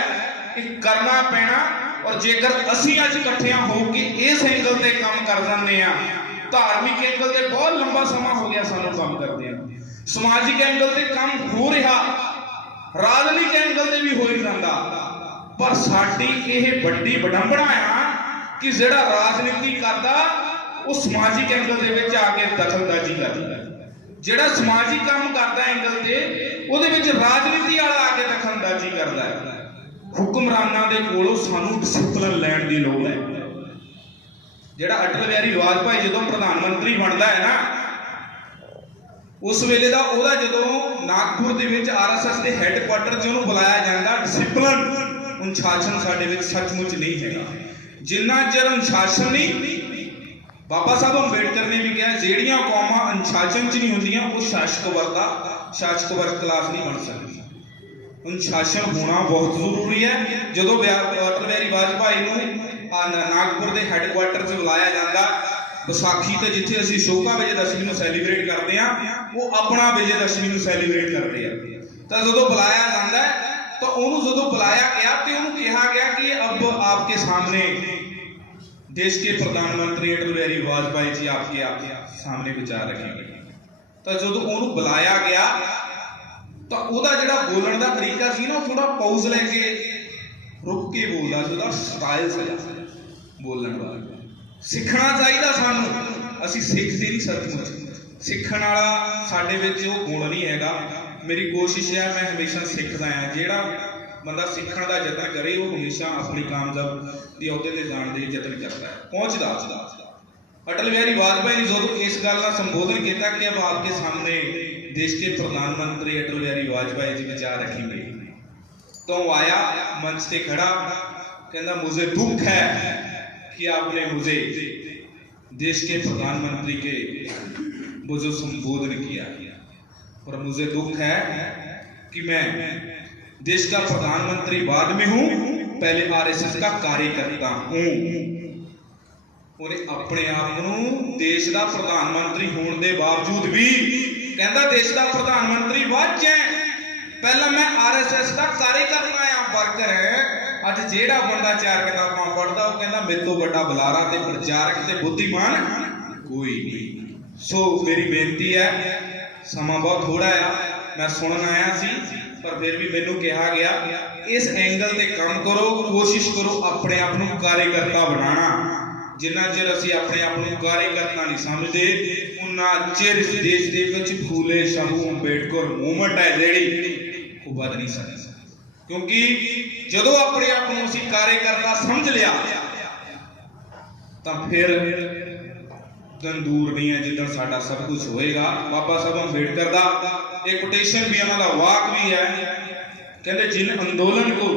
ਕਿ ਕਰਨਾ ਪੈਣਾ। ਔਰ ਜੇਕਰ ਅਸੀਂ ਅੱਜ ਇਕੱਠਿਆਂ ਹੋ ਕੇ ਇਸ ਐਂਗਲ ਤੇ ਕੰਮ ਕਰ ਜਾਂਦੇ ਆ, ਧਾਰਮਿਕ ਐਂਗਲ ਤੇ ਬਹੁਤ ਲੰਬਾ ਸਮਾਂ ਹੋ ਗਿਆ ਸਾਨੂੰ ਕੰਮ ਕਰਦੇ ਆ, ਸਮਾਜਿਕ ਐਂਗਲ ਤੇ ਕੰਮ ਹੋ ਰਿਹਾ, ਰਾਜਨੀਤਿਕ ਐਂਗਲ ਤੇ ਵੀ ਹੋ ਹੀ ਜਾਂਦਾ, ਪਰ ਸਾਡੀ ਇਹ ਵੱਡੀ ਵਿਡੰਬਣਾ ਆ ਕਿ ਜਿਹੜਾ ਰਾਜਨੀਤੀ ਕਰਦਾ ਉਹ ਸਮਾਜਿਕ ਐਂਗਲ ਦੇ ਵਿੱਚ ਆ ਕੇ ਦਖਲਅੰਦਾਜ਼ੀ ਕਰਦਾ, ਜਿਹੜਾ ਸਮਾਜਿਕ ਕੰਮ ਕਰਦਾ ਐਂਗਲ ਤੇ ਉਹਦੇ ਵਿੱਚ ਰਾਜਨੀਤੀ ਵਾਲਾ ਆ ਕੇ ਦਖਲਅੰਦਾਜ਼ੀ ਕਰਦਾ ਹੈ। ਹੁਕਮਰਾਨਾਂ ਦੇ ਕੋਲੋਂ ਸਾਨੂੰ ਡਿਸਪਲਿਨ ਲੈਣ ਦੀ ਲੋੜ ਹੈ। ਜਿਹੜਾ ਅਟਲ ਬਿਹਾਰੀ ਵਾਜਪਾਈ ਜਦੋਂ ਪ੍ਰਧਾਨ ਮੰਤਰੀ ਬਣਦਾ ਹੈ ਨਾ, ਉਸ ਵੇਲੇ ਦਾ ਉਹਦਾ ਜਦੋਂ ਨਾਗਪੁਰ ਦੇ ਵਿੱਚ RSS ਦੇ ਹੈੱਡਕੁਆਟਰ 'ਚ ਉਹਨੂੰ ਬੁਲਾਇਆ ਜਾਂਦਾ, ਡਿਸਪਲਿਨ ਅਨੁਸ਼ਾਸਨ ਸਾਡੇ ਵਿੱਚ ਸੱਚਮੁੱਚ ਨਹੀਂ ਹੈਗਾ। ਜਿੰਨਾ ਚਿਰ ਅਨੁਸ਼ਾਸਨ ਨਹੀਂ, ਬਾਬਾ ਸਾਹਿਬ ਅੰਬੇਡਕਰ ਨੇ ਵੀ ਕਿਹਾ ਜਿਹੜੀਆਂ ਕੌਮਾਂ ਅਨੁਸ਼ਾਸਨ 'ਚ ਨਹੀਂ ਹੁੰਦੀਆਂ ਉਹ ਸ਼ਾਸਕ ਵਰਗ ਕਲਾਸ ਨਹੀਂ ਬਣ ਸਕਦੀ। ਅਨੁਸ਼ਾਸਨ ਹੋਣਾ ਬਹੁਤ ਜ਼ਰੂਰੀ ਹੈ। ਜਦੋਂ ਅਟਲ ਬਿਹਾਰੀ ਵਾਜਪਾਈ ਨੂੰ ਨਾਗਪੁਰ ਦੇ ਹੈੱਡਕੁਆਟਰ 'ਚ ਬੁਲਾਇਆ ਜਾਂਦਾ, ਵਿਸਾਖੀ ਤੇ ਜਿੱਥੇ ਅਸੀਂ ਸ਼ੋਭਾ ਵਿਜੇ ਦਸ਼ਮੀ ਨੂੰ ਸੈਲੀਬ੍ਰੇਟ ਕਰਦੇ ਆ, ਉਹ ਆਪਣਾ ਵਿਜੇ ਦਸ਼ਮੀ ਨੂੰ ਸੈਲੀਬ੍ਰੇਟ ਕਰਦੇ ਆ। ਤਾਂ ਜਦੋਂ ਬੁਲਾਇਆ ਜਾਂਦਾ ਤਾਂ ਉਹਨੂੰ ਜਦੋਂ ਬੁਲਾਇਆ ਗਿਆ ਤੇ ਉਹਨੂੰ ਕਿਹਾ ਗਿਆ ਕਿ ਅਬ ਆਪਕੇ ਸਾਹਮਣੇ देश के प्रधानमंत्री अटल बिहारी वाजपेयी जी आपके सामने विचार रखेंगे। तो जो ਉਹਨੂੰ ਬੁਲਾਇਆ ਗਿਆ ਤਾਂ ਉਹਦਾ ਜਿਹੜਾ ਬੋਲਣ ਦਾ ਤਰੀਕਾ ਸੀ ਨਾ, ਥੋੜਾ ਪੌਜ਼ ਲੈ ਕੇ ਰੁਕ ਕੇ ਬੋਲਦਾ ਸੀ, ਉਹਦਾ ਸਟਾਈਲ ਸੀ ਬੋਲਣ ਦਾ। ਸਿੱਖਣਾ ਚਾਹੀਦਾ ਸਾਨੂੰ, ਅਸੀਂ ਸਿੱਖਦੇ ਨਹੀਂ ਸੱਚਮੁੱਚ। ਸਿੱਖਣ ਵਾਲਾ ਸਾਡੇ ਵਿੱਚ ਉਹ ਗੁਣ ਨਹੀਂ ਹੈਗਾ। ਮੇਰੀ ਕੋਸ਼ਿਸ਼ ਹੈ ਮੈਂ ਹਮੇਸ਼ਾ ਸਿੱਖਦਾ ਹਾਂ। ਜਿਹੜਾ ਬੰਦਾ ਸਿੱਖਣ ਦਾ ਯਤਨ ਕਰੇ ਉਹ ਹਮੇਸ਼ਾ ਆਪਣੀ ਕਾਮਯਾਬ ਦੀ ਅਹੁਦੇ ਤੇ ਜਾਣ ਦੇ ਯਤਨ ਕਰਦਾ ਹੈ, ਪਹੁੰਚਦਾ। अटल बिहारी वाजपेयी ने जो इस गल का संबोधन किया कि अब आपके सामने देश के प्रधानमंत्री अटल बिहारी वाजपेयी जी विचार रखेंगे, तो आया मंच से खड़ा, कहना मुझे दुख है कि आपने मुझे देश के प्रधानमंत्री के वो जो संबोधन किया, और मुझे दुख है कि मैं देश का प्रधानमंत्री बाद में हूँ, पहले RSS का कार्यकर्ता हूँ। ਉਹਨੇ ਆਪਣੇ ਆਪ ਨੂੰ ਦੇਸ਼ ਦਾ ਪ੍ਰਧਾਨ ਮੰਤਰੀ ਹੋਣ ਦੇ ਬਾਵਜੂਦ ਵੀ ਕਹਿੰਦਾ ਦੇਸ਼ ਦਾ ਪ੍ਰਧਾਨ ਮੰਤਰੀ ਬਾਅਦ 'ਚ ਹੈ, ਪਹਿਲਾਂ ਮੈਂ RSS ਦਾ ਕਾਰਜਕਰਤਾ ਆ, ਵਰਕਰ ਹੈ। ਅੱਜ ਜਿਹੜਾ ਬੰਦਾ ਚਾਰ ਕਿਤਾਬਾਂ ਪੜ੍ਹਦਾ ਉਹ ਕਹਿੰਦਾ ਮੇਰੇ ਤੋਂ ਵੱਡਾ ਬੁਲਾਰਾ ਤੇ ਪ੍ਰਚਾਰਕ ਤੇ ਬੁੱਧੀਮਾਨ ਕੋਈ ਨਹੀਂ। ਸੋ ਮੇਰੀ ਬੇਨਤੀ ਹੈ, ਸਮਾਂ ਬਹੁਤ ਥੋੜਾ ਆ, ਮੈਂ ਸੁਣਨ ਆਇਆ ਸੀ ਪਰ ਫਿਰ ਵੀ ਮੈਨੂੰ ਕਿਹਾ ਗਿਆ ਇਸ ਐਂਗਲ ਤੇ ਕੰਮ ਕਰੋ, ਕੋਸ਼ਿਸ਼ ਕਰੋ ਆਪਣੇ ਆਪ ਨੂੰ ਕਾਰਜਕਰਤਾ ਬਣਾਉਣਾ। ਜਿੰਨਾ ਚਿਰ ਅਸੀਂ ਆਪਣੇ ਆਪ ਨੂੰ ਕਾਰਜਕਰਤਾ ਨਹੀਂ ਸਮਝਦੇ, ਉਨਾ ਚਿਰ ਇਸ ਦੇਸ਼ ਦੇ ਵਿੱਚ ਫੂਲੇ ਸ਼ਾਹੂ ਅੰਬੇਡਕਰ ਮੂਵਮੈਂਟ ਹੈ ਜਿਹੜੀ ਉਹ ਵੱਧ ਨਹੀਂ ਸਕਦੀ। ਕਿਉਂਕਿ ਜਦੋਂ ਆਪਣੇ ਆਪ ਨੂੰ ਅਸੀਂ ਕਾਰਜਕਰਤਾ ਸਮਝ ਲਿਆ ਤਾਂ ਫਿਰ ਦਿਨ ਦੂਰ ਨਹੀਂ ਹੈ ਜਿੱਦਣ ਸਾਡਾ ਸਭ ਕੁਝ ਹੋਏਗਾ। ਬਾਬਾ ਸਾਹਿਬ ਅੰਬੇਡਕਰ ਦਾ ਇੱਕ ਕੋਟੇਸ਼ਨ ਵੀ, ਉਹਨਾਂ ਦਾ ਵਾਕ ਵੀ ਹੈ, ਕਹਿੰਦੇ जिन अंदोलन को,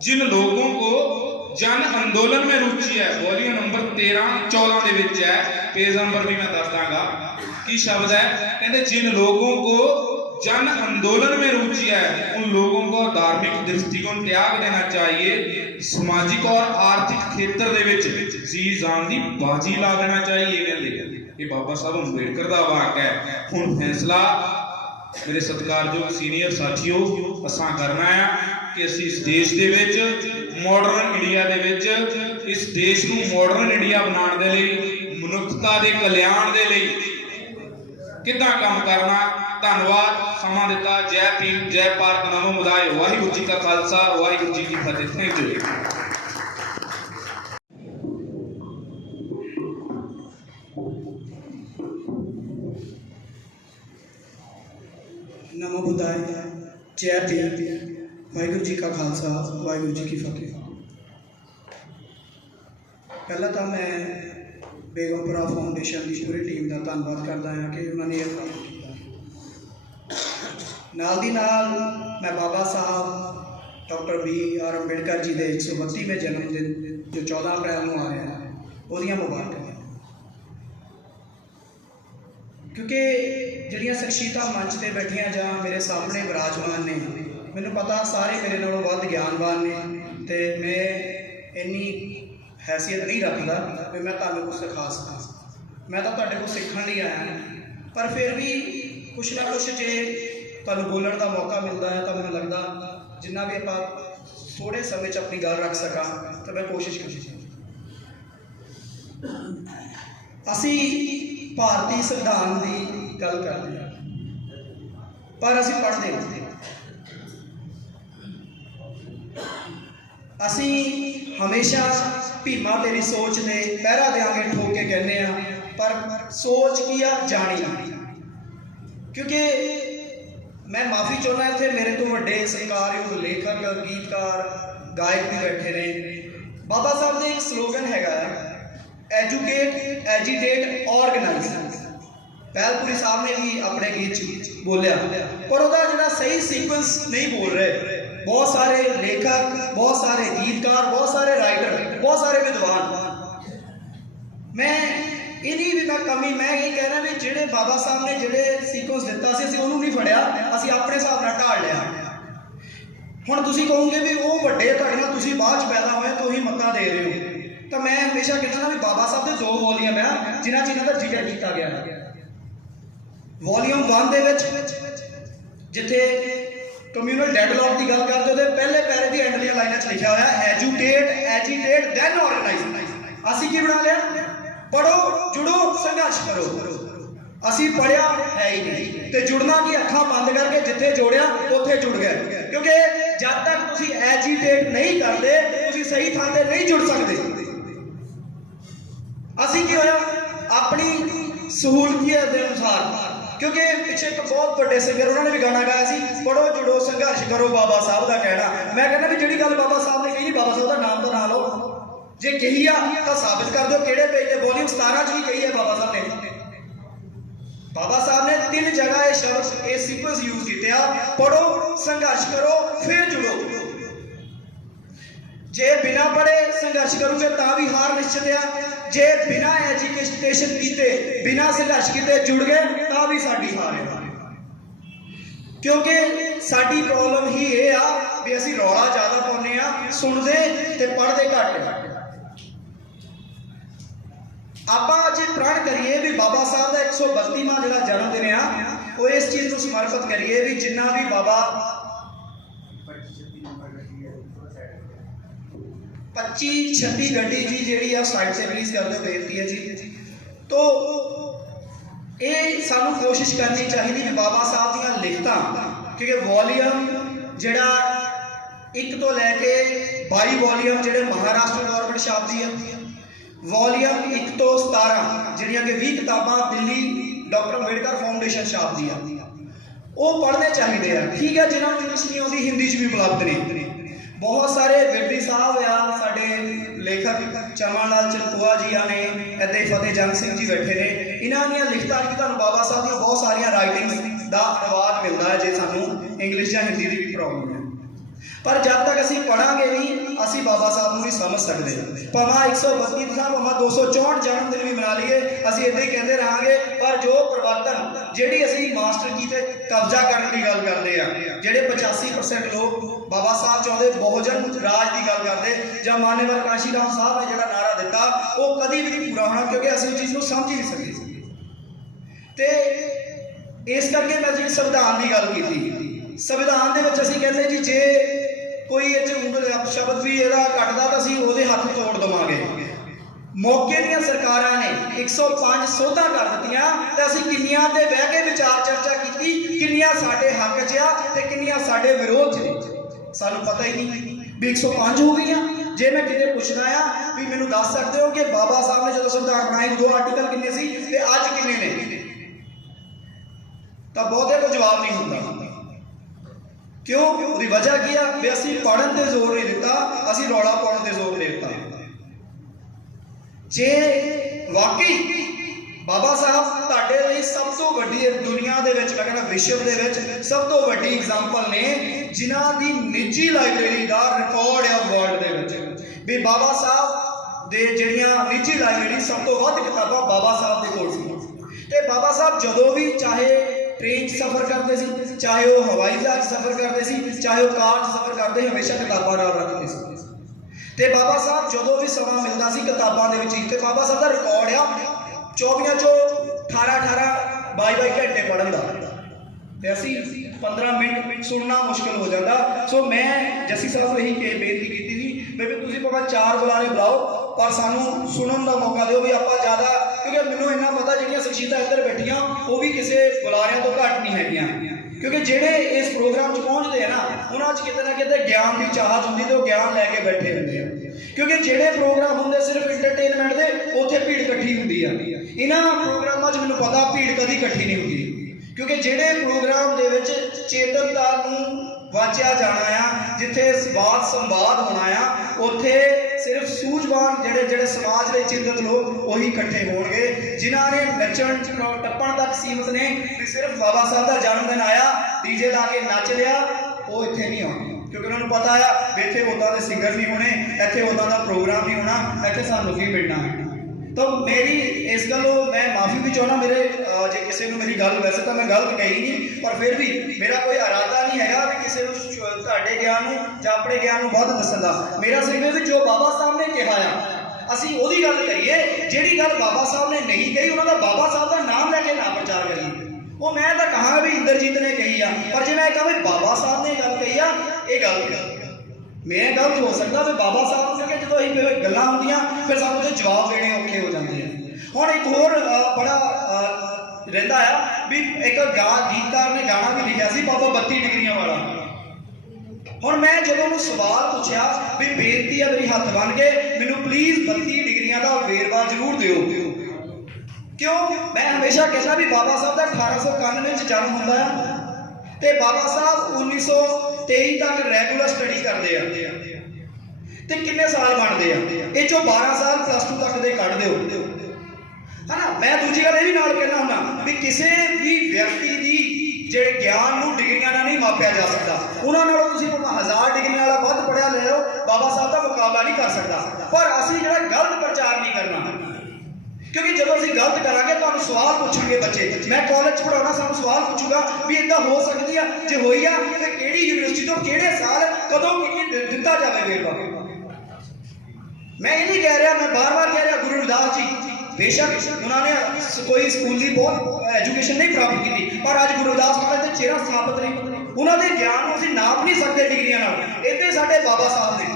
जिन लोगों को जन अंदोलन में रुचि है, वॉल्यूम नंबर 13-14 ਦੇ ਵਿੱਚ ਹੈ, पेज नंबर भी मैं दस दांगा की शब्द है, कहते जिन लोगों को जन आंदोलन में रुचि है उन लोगों को धार्मिक दृष्टिकोण त्याग देना चाहिए, सामाजिक और आर्थिक क्षेत्र ਦੇ ਵਿੱਚ जी जान ਦੀ बाजी ला देना चाहिए। कहते ये बाबा साहब अंबेडकर ਦਾ ਵਾਕ ਹੈ। ਹੁਣ फैसला मेरे सत्कारयोग सीनियर साथियों असां करना है कि असीं इस देश दे विच मॉडर्न इंडिया दे विच इस देश नूं मॉडर्न इंडिया बनाउण दे लई, मनुखता दे कल्याण दे लई किद्दां काम करना। धन्नवाद, समा दिता। जय भीम, जय भारत, नमो बुधाय। वाहिगुरू जी का खालसा, वाहिगुरू जी की फतेह। Thank you. नमो बुधाय, जय भीम, वाहिगुरू जी का खालसा, वाहिगुरू जी की फतेह। पहला तो मैं बेगमपुरा फाउंडेशन की पूरी टीम का धन्यवाद करता हाँ कि उन्होंने यह काम किया। नाल दी नाल मैं बाबा साहब डॉक्टर BR अंबेडकर जी के 132वें जन्मदिन जो 14 अप्रैल को आ रहा है वो मुबारक, क्योंकि ਜਿਹੜੀਆਂ ਸ਼ਖਸੀਅਤਾਂ ਮੰਚ ਤੇ ਬੈਠੀਆਂ ਜਾਂ ਮੇਰੇ ਸਾਹਮਣੇ ਵਿਰਾਜਮਾਨ ਨੇ, ਮੈਨੂੰ ਪਤਾ ਸਾਰੇ ਮੇਰੇ ਨਾਲੋਂ ਵੱਧ ਗਿਆਨਵਾਨ ਨੇ ਤੇ ਮੈਂ ਇੰਨੀ ਹੈਸੀਅਤ ਨਹੀਂ ਰੱਖਦਾ ਕਿ ਮੈਂ ਤੁਹਾਨੂੰ ਕੁਝ ਸਿਖਾ ਸਕਾਂ। ਮੈਂ ਤਾਂ ਤੁਹਾਡੇ ਕੋਲ ਸਿੱਖਣ ਲਈ ਆਇਆ, ਪਰ ਫਿਰ ਵੀ ਕੁਛ ਨਾ ਕੁਛ ਜੇ ਤੁਹਾਨੂੰ ਬੋਲਣ ਦਾ ਮੌਕਾ ਮਿਲਦਾ ਹੈ ਤਾਂ ਮੈਨੂੰ ਲੱਗਦਾ ਜਿੰਨਾ ਵੀ ਆਪਾਂ ਥੋੜੇ ਸਮੇਂ 'ਚ ਆਪਣੀ ਗੱਲ ਰੱਖ ਸਕਾਂ ਤਾਂ ਮੈਂ ਕੋਸ਼ਿਸ਼ ਕਰਾਂਗਾ। ਅਸੀਂ ਭਾਰਤੀ ਸੰਵਿਧਾਨ ਦੀ ਗੱਲ ਕਰਦੇ ਹਾਂ ਪਰ ਅਸੀਂ ਪੜ੍ਹਦੇ ਨਹੀਂ। ਅਸੀਂ ਹਮੇਸ਼ਾ ਭੀਮਾ ਤੇਰੀ ਸੋਚ ਦੇ ਪਹਿਰਾ ਦੇਾਂਗੇ ਠੋਕ ਕੇ ਕਹਿੰਦੇ ਆ, ਪਰ ਸੋਚ ਕੀ ਆ ਜਾਣੀ ਆ। ਕਿਉਂਕਿ ਮੈਂ ਮਾਫੀ ਚਾਹੁੰਦਾ, ਇੱਥੇ ਮੇਰੇ ਤੋਂ ਵੱਡੇ ਸਤਿਕਾਰਯੋਗ ਲੇਖਕ, ਗੀਤਕਾਰ, ਗਾਇਕ ਵੀ ਬੈਠੇ ਨੇ। ਬਾਬਾ ਸਾਹਿਬ ਦਾ ਇੱਕ ਸਲੋਗਨ ਹੈਗਾ ਐਜੂਕੇਟ, ਐਜੀਟੇਟ, ਆਰਗੇਨਾਈਜ਼। ਪਹਿਲਪੁਰੀ ਸਾਹਿਬ ਨੇ ਵੀ ਆਪਣੇ ਗੀਤ 'ਚ ਬੋਲਿਆ, ਪਰ ਉਹਦਾ ਜਿਹੜਾ ਸਹੀ ਸੀਕੁਐਂਸ ਨਹੀਂ ਬੋਲ ਰਹੇ। ਬਹੁਤ ਸਾਰੇ ਲੇਖਕ, ਬਹੁਤ ਸਾਰੇ ਗੀਤਕਾਰ, ਬਹੁਤ ਸਾਰੇ ਰਾਈਟਰ, ਬਹੁਤ ਸਾਰੇ ਵਿਦਵਾਨ। ਮੈਂ ਇਹਦੀ ਵੀ ਮੈਂ ਕਮੀ ਮੈਂ ਇਹ ਕਹਿਣਾ ਵੀ ਜਿਹੜੇ ਬਾਬਾ ਸਾਹਿਬ ਨੇ ਜਿਹੜੇ ਸੀਕੁਐਂਸ ਦਿੱਤਾ ਸੀ ਅਸੀਂ ਉਹਨੂੰ ਨਹੀਂ ਫੜਿਆ, ਅਸੀਂ ਆਪਣੇ ਹਿਸਾਬ ਨਾਲ ਢਾਲ ਲਿਆ। ਹੁਣ ਤੁਸੀਂ ਕਹੋਗੇ ਵੀ ਉਹ ਵੱਡੇ ਤੁਹਾਡੀਆਂ, ਤੁਸੀਂ ਬਾਅਦ 'ਚ ਪੈਦਾ ਹੋਏ ਤੁਸੀਂ ਮੱਤਾਂ ਦੇ ਰਹੇ ਹੋ, ਤਾਂ ਮੈਂ ਹਮੇਸ਼ਾ ਕਹਿੰਦਾ ਨਾ ਵੀ ਬਾਬਾ ਸਾਹਿਬ ਦੇ 2 ਵੋਲੀਅਮ ਆ ਜਿਨ੍ਹਾਂ 'ਚ ਇਹਨਾਂ ਦਾ ਜ਼ਿਕਰ ਕੀਤਾ ਗਿਆ ਹੈ। ਵੋਲੀਅਮ 1 ਦੇ ਵਿੱਚ ਜਿੱਥੇ ਕਮਿਊਨਲ ਡੈਡਲੌਕ ਦੀ ਗੱਲ ਕਰਦੇ ਉਹਦੇ ਪਹਿਲੇ ਪੈਰੇ ਦੀ ਐਂਡਲੀਆਂ ਲਾਈਨਾਂ 'ਚ ਲਿਖਿਆ ਹੋਇਆ ਐਜੂਕੇਟ, ਐਜੀਟੇਟ, ਦੈਨ ਆਰਗੇਨਾਈਜ਼। ਅਸੀਂ ਕੀ ਬਣਾ ਲਿਆ? ਪੜੋ, ਜੁੜੋ, ਸੰਘਰਸ਼ ਕਰੋ। ਅਸੀਂ ਪੜਿਆ ਹੈ ਹੀ ਨਹੀਂ ਤੇ ਜੁੜਨਾ ਕੀ, ਅੱਖਾਂ ਬੰਦ ਕਰਕੇ ਜਿੱਥੇ ਜੋੜਿਆ ਉੱਥੇ ਜੁੜ ਗਏ। ਕਿਉਂਕਿ ਜਦ ਤੱਕ ਤੁਸੀਂ ਐਜੀਟੇਟ ਨਹੀਂ ਕਰਦੇ ਤੁਸੀਂ ਸਹੀ ਥਾਂ ਤੇ ਨਹੀਂ ਜੁੜ ਸਕਦੇ। ਅਸੀਂ ਕੀ ਹੋਇਆ ਆਪਣੀ ਸਹੂਲਤੀਅਤ ਦੇ ਅਨੁਸਾਰ, ਕਿਉਂਕਿ ਪਿੱਛੇ ਇੱਕ ਬਹੁਤ ਵੱਡੇ ਸਿੰਗਰ ਉਹਨਾਂ ਨੇ ਵੀ ਗਾਣਾ ਗਾਇਆ ਸੀ, ਪੜੋ, ਜੁੜੋ, ਸੰਘਰਸ਼ ਕਰੋ, ਬਾਬਾ ਸਾਹਿਬ ਦਾ ਕਹਿਣਾ। ਮੈਂ ਕਹਿੰਦਾ ਵੀ ਜਿਹੜੀ ਗੱਲ ਬਾਬਾ ਸਾਹਿਬ ਨੇ ਕਹੀ, ਬਾਬਾ ਸਾਹਿਬ ਦਾ ਨਾਮ ਤਾਂ ਨਾ ਲਓ। ਜੇ ਕਹੀ ਆ ਤਾਂ ਸਾਬਿਤ ਕਰ ਦਿਓ ਕਿਹੜੇ ਪੇਜ ਤੇ। ਵੋਲੀਅਮ 17 'ਚ ਵੀ ਕਹੀ ਹੈ ਬਾਬਾ ਸਾਹਿਬ ਨੇ। ਬਾਬਾ ਸਾਹਿਬ ਨੇ 3 ਜਗ੍ਹਾ ਇਹ ਸ਼ਬਦ, ਇਹ ਸੀਕੁਐਂਸ ਯੂਜ਼ ਕੀਤੇ ਆ, ਪੜੋ, ਸੰਘਰਸ਼ ਕਰੋ, ਫਿਰ ਜੁੜੋ। ਜੇ ਬਿਨਾ ਪੜ੍ਹੇ ਸੰਘਰਸ਼ ਕਰੋਗੇ ਤਾਂ ਵੀ ਹਾਰ ਨਿਸ਼ਚਿਤ ਆ, ਜੇ ਬਿਨਾ ਐਜੂਕੇਸ਼ਨ ਕੀਤੇ, ਬਿਨਾ ਸੰਘਰਸ਼ ਕੀਤੇ ਜੁੜ ਗਏ ਤਾਂ ਵੀ ਸਾਡੀ ਹਾਰ ਹੈ। ਕਿਉਂਕਿ ਸਾਡੀ ਪ੍ਰੋਬਲਮ ਹੀ ਇਹ ਆ ਵੀ ਅਸੀਂ ਰੌਲਾ ਜ਼ਿਆਦਾ ਪਾਉਂਦੇ ਆ, ਸੁਣਦੇ ਤੇ ਪੜ੍ਹਦੇ ਘੱਟ। ਆਪਾਂ ਜੇ ਪ੍ਰਣ ਕਰੀਏ ਵੀ ਬਾਬਾ ਸਾਹਿਬ ਦਾ 132ਵਾਂ ਜਿਹੜਾ ਜਨਮ ਦਿਨ ਆ, ਉਹ ਇਸ ਚੀਜ਼ ਨੂੰ ਸਮਰਪਿਤ ਕਰੀਏ ਵੀ ਜਿੰਨਾ ਵੀ ਬਾਬਾ 25-26 ਗੱਡੀ ਜੀ ਜਿਹੜੀ ਆ ਸਾਈਡ ਤੇ ਪਲੀਜ਼ ਕਰ ਦਿਓ, ਬੇਨਤੀ ਹੈ ਜੀ। ਤੋ ਇਹ ਸਾਨੂੰ ਕੋਸ਼ਿਸ਼ ਕਰਨੀ ਚਾਹੀਦੀ ਵੀ ਬਾਬਾ ਸਾਹਿਬ ਦੀਆਂ ਲਿਖਤਾਂ, ਕਿਉਂਕਿ ਵੋਲੀਅਮ ਜਿਹੜਾ 1 ਤੋਂ ਲੈ ਕੇ 22 ਵੋਲੀਅਮ ਜਿਹੜੇ ਮਹਾਰਾਸ਼ਟਰ ਗਵਰਨਮੈਂਟ ਛਾਪਦੀ ਆ, ਵੋਲੀਅਮ 1 ਤੋਂ 17 ਜਿਹੜੀਆਂ ਕਿ 20 ਕਿਤਾਬਾਂ ਦਿੱਲੀ ਡਾਕਟਰ ਅੰਬੇਡਕਰ ਫਾਊਂਡੇਸ਼ਨ ਛਾਪਦੀ ਆ, ਉਹ ਪੜ੍ਹਨੇ ਚਾਹੀਦੇ ਆ। ਠੀਕ ਹੈ, ਜਿਨ੍ਹਾਂ ਨੂੰ ਇੰਗਲਿਸ਼ ਨਹੀਂ ਆਉਂਦੀ ਹਿੰਦੀ 'ਚ ਵੀ ਉਪਲਬਧ ਨੇ। ਬਹੁਤ ਸਾਰੇ ਵਿਰਦੀ ਸਾਹਿਬ ਆ, ਸਾਡੇ ਲੇਖਕ ਚਮਨ ਲਾਲ ਚੰਦੂਆ ਜੀ ਨੇ, ਇੱਦਾਂ ਹੀ ਫਤਿਹ ਜੰਗ ਸਿੰਘ ਜੀ ਬੈਠੇ ਨੇ। ਇਹਨਾਂ ਦੀਆਂ ਲਿਖਤਾਂ ਕਿ ਤੁਹਾਨੂੰ ਬਾਬਾ ਸਾਹਿਬ ਦੀਆਂ ਬਹੁਤ ਸਾਰੀਆਂ ਰਾਈਟਿੰਗਸ ਦਾ ਅਨੁਵਾਦ ਮਿਲਦਾ ਹੈ ਜੇ ਸਾਨੂੰ ਇੰਗਲਿਸ਼ ਜਾਂ ਹਿੰਦੀ ਦੀ ਵੀ ਪ੍ਰੋਬਲਮ ਹੈ। ਪਰ ਜਦ ਤੱਕ ਅਸੀਂ ਪੜਾਂਗੇ ਨਹੀਂ ਅਸੀਂ ਬਾਬਾ ਸਾਹਿਬ ਨੂੰ ਵੀ ਸਮਝ ਸਕਦੇ। ਭਾਵੇਂ 132 ਸਾਲ, ਭਾਵੇਂ 264 ਜਨਮ ਦਿਨ ਵੀ ਮਨਾ ਲਈਏ, ਅਸੀਂ ਇੱਦਾਂ ਹੀ ਕਹਿੰਦੇ ਰਹਾਂਗੇ। ਪਰ ਜੋ ਪਰਿਵਰਤਨ ਜਿਹੜੀ ਅਸੀਂ ਮਾਸਟਰ ਜੀ ਤੇ ਕਬਜ਼ਾ ਕਰਨ ਦੀ ਗੱਲ ਕਰਦੇ ਆ, ਜਿਹੜੇ 85% ਲੋਕ ਬਾਬਾ ਸਾਹਿਬ ਚਾਹੁੰਦੇ ਬਹੁਜਨ ਰਾਜ ਦੀ ਗੱਲ ਕਰਦੇ, ਜਾਂ ਮਾਨਯਵਰ ਕਾਸ਼ੀ ਰਾਮ ਸਾਹਿਬ ਨੇ ਜਿਹੜਾ ਨਾਰਾ ਦਿੱਤਾ, ਉਹ ਕਦੀ ਵੀ ਨਹੀਂ ਪੂਰਾ ਹੋਣਾ, ਕਿਉਂਕਿ ਅਸੀਂ ਉਸ ਚੀਜ਼ ਨੂੰ ਸਮਝ ਹੀ ਨਹੀਂ ਸਕਦੇ। ਤੇ ਇਸ ਕਰਕੇ ਮੈਂ ਜੀ ਸੰਵਿਧਾਨ ਦੀ ਗੱਲ ਕੀਤੀ। ਸੰਵਿਧਾਨ ਦੇ ਵਿੱਚ ਅਸੀਂ ਕਹਿੰਦੇ ਜੀ ਜੇ ਕੋਈ ਇਹ 'ਚ ਉਂਗਲ ਸ਼ਬਦ ਵੀ ਇਹਦਾ ਕੱਟਦਾ ਤਾਂ ਅਸੀਂ ਉਹਦੇ ਹੱਥ ਤੋੜ ਦੇਵਾਂਗੇ। ਮੌਕੇ ਦੀਆਂ ਸਰਕਾਰਾਂ ਨੇ 105 ਸੋਧਾਂ ਕਰ ਦਿੱਤੀਆਂ ਤੇ ਅਸੀਂ ਕਿੰਨੀਆਂ ਤੇ ਬਹਿ ਕੇ ਵਿਚਾਰ ਚਰਚਾ ਕੀਤੀ, ਕਿੰਨੀਆਂ ਸਾਡੇ ਹੱਕ 'ਚ ਆ ਤੇ ਕਿੰਨੀਆਂ ਸਾਡੇ ਵਿਰੋਧ 'ਚ ਨੇ, ਸਾਨੂੰ ਪਤਾ ਹੀ ਨਹੀਂ ਵੀ 105 ਹੋ ਗਈਆਂ। ਜੇ ਮੈਂ ਕਿਤੇ ਪੁੱਛਦਾ ਆ ਵੀ ਮੈਨੂੰ ਦੱਸ ਸਕਦੇ ਹੋ ਕਿ ਬਾਬਾ ਸਾਹਿਬ ਨੇ ਜਦੋਂ ਸੰਵਿਧਾਨ ਬਣਾਈ 2 ਆਰਟੀਕਲ ਕਿੰਨੇ ਸੀ ਤੇ ਅੱਜ ਕਿੰਨੇ ਨੇ, ਤਾਂ ਬਹੁਤੇ ਕੋਈ ਜਵਾਬ ਨਹੀਂ ਹੁੰਦਾ। ਕਿਉਂ? ਉਹਦੀ ਵਜ੍ਹਾ ਕੀ ਆ ਵੀ ਅਸੀਂ ਪੜ੍ਹਨ ਤੇ ਜ਼ੋਰ ਨਹੀਂ ਦਿੱਤਾ, ਅਸੀਂ ਰੌਲਾ ਪਾਉਣ ਤੇ ਜ਼ੋਰ ਦੇ ਦਿੱਤਾ। ਜੇ ਵਾਕਈ ਬਾਬਾ ਸਾਹਿਬ ਤੁਹਾਡੇ ਲਈ ਸਭ ਤੋਂ ਵੱਡੀ ਦੁਨੀਆ ਦੇ ਵਿੱਚ, ਮੈਂ ਕਹਿੰਦਾ ਵਿਸ਼ਵ ਦੇ ਵਿੱਚ ਸਭ ਤੋਂ ਵੱਡੀ ਐਗਜ਼ਾਮਪਲ ਨੇ, ਜਿਨ੍ਹਾਂ ਦੀ ਨਿੱਜੀ ਲਾਇਬ੍ਰੇਰੀ ਦਾ ਰਿਕਾਰਡ ਹੈ ਵਰਲਡ ਦੇ ਵਿੱਚ, ਵੀ ਬਾਬਾ ਸਾਹਿਬ ਦੇ ਜਿਹੜੀਆਂ ਨਿੱਜੀ ਲਾਇਬ੍ਰੇਰੀ ਸਭ ਤੋਂ ਵੱਧ ਕਿਤਾਬਾਂ ਬਾਬਾ ਸਾਹਿਬ ਦੇ ਕੋਲ ਸੀ। ਤੇ ਬਾਬਾ ਸਾਹਿਬ ਜਦੋਂ ਵੀ ਚਾਹੇ ट्रेन सफर करते सी, चाहे वो हवाई जहाज सफर करते सी, चाहे वो कार सफर करते, हमेशा किताबां नाल रखते सी। ते बाबा साहब जदों भी समा मिलता सी किताबां दे विच, ते बाबा साहब दा रिकॉर्ड आ 24 चों 18 22 घंटे पढ़न दा। ਤੇ ਅਸੀਂ 15 ਮਿੰਟ ਸੁਣਨਾ ਮੁਸ਼ਕਲ ਹੋ ਜਾਂਦਾ। ਸੋ ਮੈਂ ਜੱਸੀ ਸਾਹਿਬ ਨੂੰ ਇਹੀ ਬੇਨਤੀ ਕੀਤੀ ਸੀ ਵੀ ਤੁਸੀਂ ਭਾਵੇਂ 4 ਬੁਲਾਰੇ ਬੁਲਾਓ ਪਰ ਸਾਨੂੰ ਸੁਣਨ ਦਾ ਮੌਕਾ ਦਿਓ ਵੀ ਆਪਾਂ ਜ਼ਿਆਦਾ, ਕਿਉਂਕਿ ਮੈਨੂੰ ਇੰਨਾ ਪਤਾ ਜਿਹੜੀਆਂ ਸ਼ਖਸੀਅਤਾਂ ਇੱਧਰ ਬੈਠੀਆਂ ਉਹ ਵੀ ਕਿਸੇ ਬੁਲਾਰਿਆਂ ਤੋਂ ਘੱਟ ਨਹੀਂ ਹੈਗੀਆਂ, ਕਿਉਂਕਿ ਜਿਹੜੇ ਇਸ ਪ੍ਰੋਗਰਾਮ 'ਚ ਪਹੁੰਚਦੇ ਆ ਨਾ ਉਹਨਾਂ 'ਚ ਕਿਤੇ ਨਾ ਕਿਤੇ ਗਿਆਨ ਦੀ ਚਾਹਤ ਹੁੰਦੀ ਤੇ ਉਹ ਗਿਆਨ ਲੈ ਕੇ ਬੈਠੇ ਹੁੰਦੇ ਆ। ਕਿਉਂਕਿ ਜਿਹੜੇ ਪ੍ਰੋਗਰਾਮ ਹੁੰਦੇ ਸਿਰਫ ਇੰਟਰਟੇਨਮੈਂਟ ਦੇ ਉੱਥੇ ਭੀੜ ਇਕੱਠੀ ਹੁੰਦੀ ਆ, ਇਹਨਾਂ ਪ੍ਰੋਗਰਾਮਾਂ 'ਚ ਮੈਨੂੰ ਪਤਾ ਭੀੜ ਕਦੀ ਇਕੱਠੀ ਨਹੀਂ ਹੁੰਦੀ, ਕਿਉਂਕਿ ਜਿਹੜੇ ਪ੍ਰੋਗਰਾਮ ਦੇ ਵਿੱਚ ਚੇਤਨਤਾ ਨੂੰ ਵਾਚਿਆ ਜਾਣਾ ਆ, ਜਿੱਥੇ ਸਵਾਦ ਸੰਵਾਦ ਹੋਣਾ ਆ, ਉੱਥੇ ਸਿਰਫ ਸੂਝਵਾਨ ਜਿਹੜੇ ਸਮਾਜ ਦੇ ਚਿੰਤਤ ਲੋਕ ਉਹੀ ਇਕੱਠੇ ਹੋਣਗੇ, ਜਿਨ੍ਹਾਂ ਨੇ ਨੱਚਣ ਟੱਪਣ ਤੱਕ ਸੀਮਤ ਨੇ ਵੀ ਸਿਰਫ ਬਾਬਾ ਸਾਹਿਬ ਦਾ ਜਨਮ ਦਿਨ ਆਇਆ ਡੀਜੇ ਲਾ ਕੇ ਨੱਚ ਲਿਆ, ਉਹ ਇੱਥੇ ਨਹੀਂ ਆਉਣਗੇ। ਕਿਉਂਕਿ ਉਹਨਾਂ ਨੂੰ ਪਤਾ ਆ ਵੀ ਇੱਥੇ ਉੱਦਾਂ ਦੇ ਸਿੰਗਰ ਨਹੀਂ ਹੋਣੇ, ਇੱਥੇ ਉੱਦਾਂ ਦਾ ਪ੍ਰੋਗਰਾਮ ਨਹੀਂ ਹੋਣਾ, ਇੱਥੇ ਸਾਨੂੰ ਕੀ ਮਿਲਣਾ। ਤਾਂ ਮੇਰੀ ਇਸ ਗੱਲੋਂ ਮੈਂ ਮਾਫੀ ਵੀ ਚਾਹੁੰਦਾ, ਮੇਰੇ ਜੇ ਕਿਸੇ ਨੂੰ ਮੇਰੀ ਗੱਲ, ਵੈਸੇ ਤਾਂ ਮੈਂ ਗਲਤ ਕਹੀ ਨਹੀਂ, ਪਰ ਫਿਰ ਵੀ ਮੇਰਾ ਕੋਈ ਇਰਾਦਾ ਨਹੀਂ ਹੈਗਾ ਵੀ ਕਿਸੇ ਨੂੰ ਤੁਹਾਡੇ ਗਿਆਨ ਨੂੰ ਜਾਂ ਆਪਣੇ ਗਿਆਨ ਨੂੰ ਵੱਧ ਦੱਸਣ ਦਾ। ਮੇਰਾ ਸਿਰਫ ਵੀ ਜੋ ਬਾਬਾ ਸਾਹਿਬ ਨੇ ਕਿਹਾ ਆ ਅਸੀਂ ਉਹਦੀ ਗੱਲ ਕਰੀਏ, ਜਿਹੜੀ ਗੱਲ ਬਾਬਾ ਸਾਹਿਬ ਨੇ ਨਹੀਂ ਕਹੀ ਉਹਨਾਂ ਦਾ ਬਾਬਾ ਸਾਹਿਬ ਦਾ ਨਾਮ ਲੈ ਕੇ ਨਾ ਪ੍ਰਚਾਰ ਕਰੀਏ। ਉਹ ਮੈਂ ਤਾਂ ਕਹਾਂ ਵੀ ਇੰਦਰਜੀਤ ਨੇ ਕਹੀ ਆ, ਪਰ ਜੇ ਮੈਂ ਕਹਾਂ ਵੀ ਬਾਬਾ ਸਾਹਿਬ ਨੇ ਗੱਲ ਕਹੀ ਆ, ਇਹ ਗੱਲ ਮੈਂ ਗਲਤ ਹੋ ਸਕਦਾ ਵੀ ਬਾਬਾ ਸਾਹਿਬ ਨੂੰ, ਕਿਉਂਕਿ ਜਦੋਂ ਅਸੀਂ ਗੱਲਾਂ ਹੁੰਦੀਆਂ ਫਿਰ ਸਾਨੂੰ ਉਹਦੇ ਜਵਾਬ ਦੇਣੇ ਔਖੇ ਹੋ ਜਾਂਦੇ ਆ। ਹੁਣ ਇੱਕ ਹੋਰ ਬੜਾ ਰਹਿੰਦਾ ਆ ਵੀ ਇੱਕ ਗੀਤਕਾਰ ਨੇ ਗਾਣਾ ਵੀ ਲਿਖਿਆ ਸੀ ਬਾਬਾ 32 ਡਿਗਰੀਆਂ ਵਾਲਾ। ਹੁਣ ਮੈਂ ਜਦੋਂ ਉਹਨੂੰ ਸਵਾਲ ਪੁੱਛਿਆ ਵੀ ਬੇਨਤੀ ਆ ਮੇਰੀ ਹੱਥ ਬੰਨ੍ਹ ਕੇ ਮੈਨੂੰ ਪਲੀਜ਼ 32 ਡਿਗਰੀਆਂ ਦਾ ਵੇਰਵਾ ਜ਼ਰੂਰ ਦਿਓ, ਕਿਉਂ ਮੈਂ ਹਮੇਸ਼ਾ ਕਹਿੰਦਾ ਵੀ ਬਾਬਾ ਸਾਹਿਬ ਦਾ 1891 ਵਿੱਚ ਜਨਮ ਹੁੰਦਾ ਆ ਤੇ ਬਾਬਾ ਸਾਹਿਬ 1923 ਤੱਕ ਰੈਗੂਲਰ ਸਟੱਡੀ ਕਰਦੇ ਆ ਤੇ ਕਿੰਨੇ ਸਾਲ ਬਣਦੇ ਆ, ਇਹ ਚੋਂ 12 ਸਾਲ +2 ਤੱਕ ਦੇ ਕੱਢ ਦਿਓ, ਹਨਾ। ਮੈਂ ਦੂਜੀ ਗੱਲ ਇਹ ਵੀ ਨਾਲ ਕਹਿਣਾ ਹੁੰਦਾ ਵੀ ਕਿਸੇ ਵੀ ਵਿਅਕਤੀ ਦੀ ਜਿਹੜੇ ਗਿਆਨ ਨੂੰ ਡਿਗਰੀਆਂ ਨਾਲ ਨਹੀਂ ਮਾਪਿਆ ਜਾ ਸਕਦਾ। ਉਹਨਾਂ ਨਾਲੋਂ ਤੁਸੀਂ ਭਾਵੇਂ 1000 ਡਿਗਰੀਆਂ ਵਾਲਾ ਵੱਧ ਪੜ੍ਹਿਆ ਲੈ ਲਓ, ਬਾਬਾ ਸਾਹਿਬ ਦਾ ਮੁਕਾਬਲਾ ਨਹੀਂ ਕਰ ਸਕਦਾ। ਪਰ ਅਸੀਂ ਜਿਹੜਾ ਗਲਤ ਪ੍ਰਚਾਰ ਨਹੀਂ ਕਰਨਾ, ਕਿਉਂਕਿ ਜਦੋਂ ਅਸੀਂ ਗਲਤ ਕਰਾਂਗੇ ਤੁਹਾਨੂੰ ਸਵਾਲ ਪੁੱਛਣਗੇ ਬੱਚੇ। ਮੈਂ ਕਾਲਜ 'ਚ ਪੜਾਉਣਾ, ਸਾਨੂੰ ਸਵਾਲ ਪੁੱਛੂਗਾ ਵੀ ਇੱਦਾਂ ਹੋ ਸਕਦੀ ਆ, ਜੇ ਹੋਈ ਆ ਤੇ ਕਿਹੜੀ ਯੂਨੀਵਰਸਿਟੀ ਤੋਂ ਕਿਹੜੇ ਸਾਲ ਕਦੋਂ ਕੀ ਦਿੱਤਾ ਜਾਵੇ ਵੇਰਵਾ। ਮੈਂ ਇਹ ਨਹੀਂ ਕਹਿ ਰਿਹਾ, ਮੈਂ ਬਾਰ-ਬਾਰ ਕਹਿ ਰਿਹਾ ਗੁਰੂ ਰਵਿਦਾਸ ਜੀ ਬੇਸ਼ੱਕ ਉਹਨਾਂ ਨੇ ਕੋਈ ਸਕੂਲੀ ਬਹੁਤ ਐਜੂਕੇਸ਼ਨ ਨਹੀਂ ਪ੍ਰਾਪਤ ਕੀਤੀ, ਪਰ ਅੱਜ ਗੁਰੂ ਰਵਿਦਾਸ ਮਹਾਰਾਜ ਦੇ ਚਿਹਰਾ ਸਥਾਪਿਤ ਨਹੀਂ। ਉਹਨਾਂ ਦੇ ਗਿਆਨ ਨੂੰ ਅਸੀਂ ਨਾਪ ਨਹੀਂ ਸਕਦੇ ਡਿਗਰੀਆਂ ਨਾਲ। ਇੱਥੇ ਸਾਡੇ ਬਾਬਾ ਸਾਹਿਬ ਨੇ,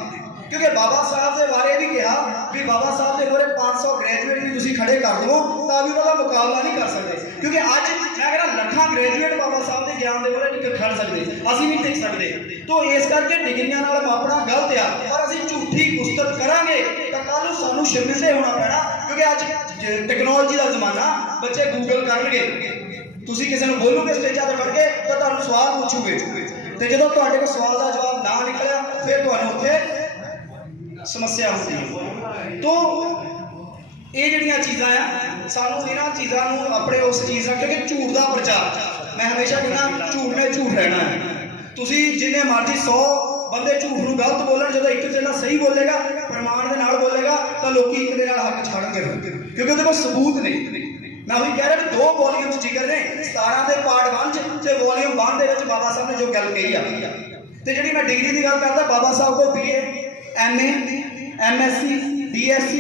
ਕਿਉਂਕਿ ਬਾਬਾ ਸਾਹਿਬ ਦੇ ਬਾਰੇ ਵੀ ਕਿਹਾ ਵੀ ਬਾਬਾ ਸਾਹਿਬ ਦੇ ਮੂਹਰੇ 500 ਗ੍ਰੈਜੂਏਟ ਵੀ ਤੁਸੀਂ ਖੜੇ ਕਰ ਦਿਓ ਤਾਂ ਵੀ ਉਹਨਾਂ ਦਾ ਮੁਕਾਬਲਾ ਨਹੀਂ ਕਰ ਸਕਦੇ, ਕਿਉਂਕਿ ਅੱਜ ਮੈਂ ਕਹਿੰਦਾ ਲੱਖਾਂ ਗ੍ਰੈਜੂਏਟ ਬਾਬਾ ਸਾਹਿਬ ਦੇ ਗਿਆਨ ਦੇ ਮੂਹਰੇ ਨਹੀਂ ਖੜ ਸਕਦੇ, ਅਸੀਂ ਨਹੀਂ ਟਿਕ ਸਕਦੇ। ਤੋਂ ਇਸ ਕਰਕੇ ਡਿਗਰੀਆਂ ਨਾਲ ਮਾਪਣਾ ਗਲਤ ਆ, ਪਰ ਅਸੀਂ ਝੂਠੀ ਗੁਸਤਤ ਕਰਾਂਗੇ ਤਾਂ ਕੱਲ੍ਹ ਨੂੰ ਸਾਨੂੰ ਸ਼ਰਮਿੰਦੇ ਹੋਣਾ ਪੈਣਾ, ਕਿਉਂਕਿ ਅੱਜ ਟੈਕਨੋਲੋਜੀ ਦਾ ਜ਼ਮਾਨਾ, ਬੱਚੇ ਗੂਗਲ ਕਰਨਗੇ, ਤੁਸੀਂ ਕਿਸੇ ਨੂੰ ਬੋਲੋਗੇ ਸਟੇਜਾਂ ਤੇ ਖੜ ਕੇ ਤਾਂ ਤੁਹਾਨੂੰ ਸਵਾਲ ਪੁੱਛੂਗੇ, ਤੇ ਜਦੋਂ ਤੁਹਾਡੇ ਕੋਲ ਸਵਾਲ ਦਾ ਜਵਾਬ ਨਾ ਨਿਕਲਿਆ ਫਿਰ ਤੁਹਾਨੂੰ ਉੱਥੇ ਸਮੱਸਿਆ ਹੁੰਦੀ ਹੈ। ਤੋਂ ਇਹ ਜਿਹੜੀਆਂ ਚੀਜ਼ਾਂ ਆ ਸਾਨੂੰ ਇਹਨਾਂ ਚੀਜ਼ਾਂ ਨੂੰ ਆਪਣੇ ਉਸ ਚੀਜ਼ ਨਾਲ, ਕਿਉਂਕਿ ਝੂਠ ਦਾ ਪ੍ਰਚਾਰ ਮੈਂ ਹਮੇਸ਼ਾ ਕਹਿੰਦਾ ਝੂਠ ਨੇ ਝੂਠ ਰਹਿਣਾ ਹੈ। ਤੁਸੀਂ ਜਿੰਨੇ ਮਰਜ਼ੀ 100 ਬੰਦੇ ਝੂਠ ਨੂੰ ਗਲਤ ਬੋਲਣ, ਜਦੋਂ ਇੱਕ ਜਿਹੜਾ ਸਹੀ ਬੋਲੇਗਾ ਪ੍ਰਮਾਣ ਦੇ ਨਾਲ ਬੋਲੇਗਾ ਤਾਂ ਲੋਕੀ ਇੱਕ ਦੇ ਨਾਲ ਹੱਕ ਛੱਡਣਗੇ, ਕਿਉਂਕਿ ਉਹਦੇ ਕੋਲ ਸਬੂਤ ਨਹੀਂ। ਮੈਂ ਉਹੀ ਕਹਿ ਰਿਹਾ 2 ਵੋਲੀਅਮ ਜ਼ਿਕਰ ਨੇ, 17 ਦੇ ਪਾਰਟ 1 'ਚ ਤੇ ਵੋਲੀਅਮ 1 ਦੇ ਵਿੱਚ ਬਾਬਾ ਸਾਹਿਬ ਨੇ ਜੋ ਗੱਲ ਕਹੀ ਆ। ਤੇ ਜਿਹੜੀ ਮੈਂ ਡਿਗਰੀ ਦੀ ਗੱਲ ਕਰਦਾ, ਬਾਬਾ ਸਾਹਿਬ ਕੋਲ BA MA MSc DSc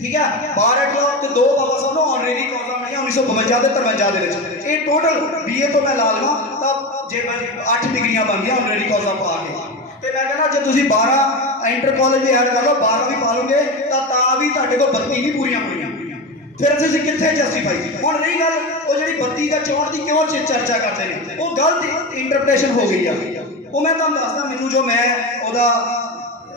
ਠੀਕ ਹੈ 12 ਕਲਾਸ ਤੇ 2 ਬਾਬਾ ਸਾਹਿਬ ਨੂੰ ਆਨਰੇਰੀ ਕਾਜ਼ਾਂ ਮਿਲੀਆਂ 1952 ਤੇ 53 ਦੇ ਵਿੱਚ। ਇਹ ਟੋਟਲ BA ਤੋਂ ਮੈਂ ਲਾ ਲਵਾਂ ਤਾਂ ਜੇ 8 ਡਿਗਰੀਆਂ ਬਣ ਗਈਆਂ ਆਨਰੇਰੀ ਕਾਜ਼ਾਂ ਪਾ ਕੇ। ਤੇ ਮੈਂ ਕਹਿੰਦਾ ਜੇ ਤੁਸੀਂ 12 ਇੰਟਰ ਕਾਲਜ ਵੀ ਐਡ ਕਰ ਲਓ, 12 ਵੀ ਪਾ ਲਓਗੇ ਤਾਂ ਵੀ ਤੁਹਾਡੇ ਕੋਲ 32 ਨਹੀਂ ਪੂਰੀਆਂ ਹੋਣੀਆਂ। ਫਿਰ ਤੁਸੀਂ ਕਿੱਥੇ ਜਸਟੀਫਾਈ। ਹੁਣ ਰਹੀ ਗੱਲ ਉਹ ਜਿਹੜੀ 32 ਜਾਂ 64 ਦੀ ਕਿਉਂ ਚਰਚਾ ਕਰਦੇ ਨੇ, ਉਹ ਗਲਤ ਇੰਟਰਪ੍ਰੀਟੇਸ਼ਨ ਹੋ ਗਈ ਆ। ਉਹ ਮੈਂ ਤੁਹਾਨੂੰ ਦੱਸਦਾ, ਮੈਨੂੰ ਜੋ ਮੈਂ ਉਹਦਾ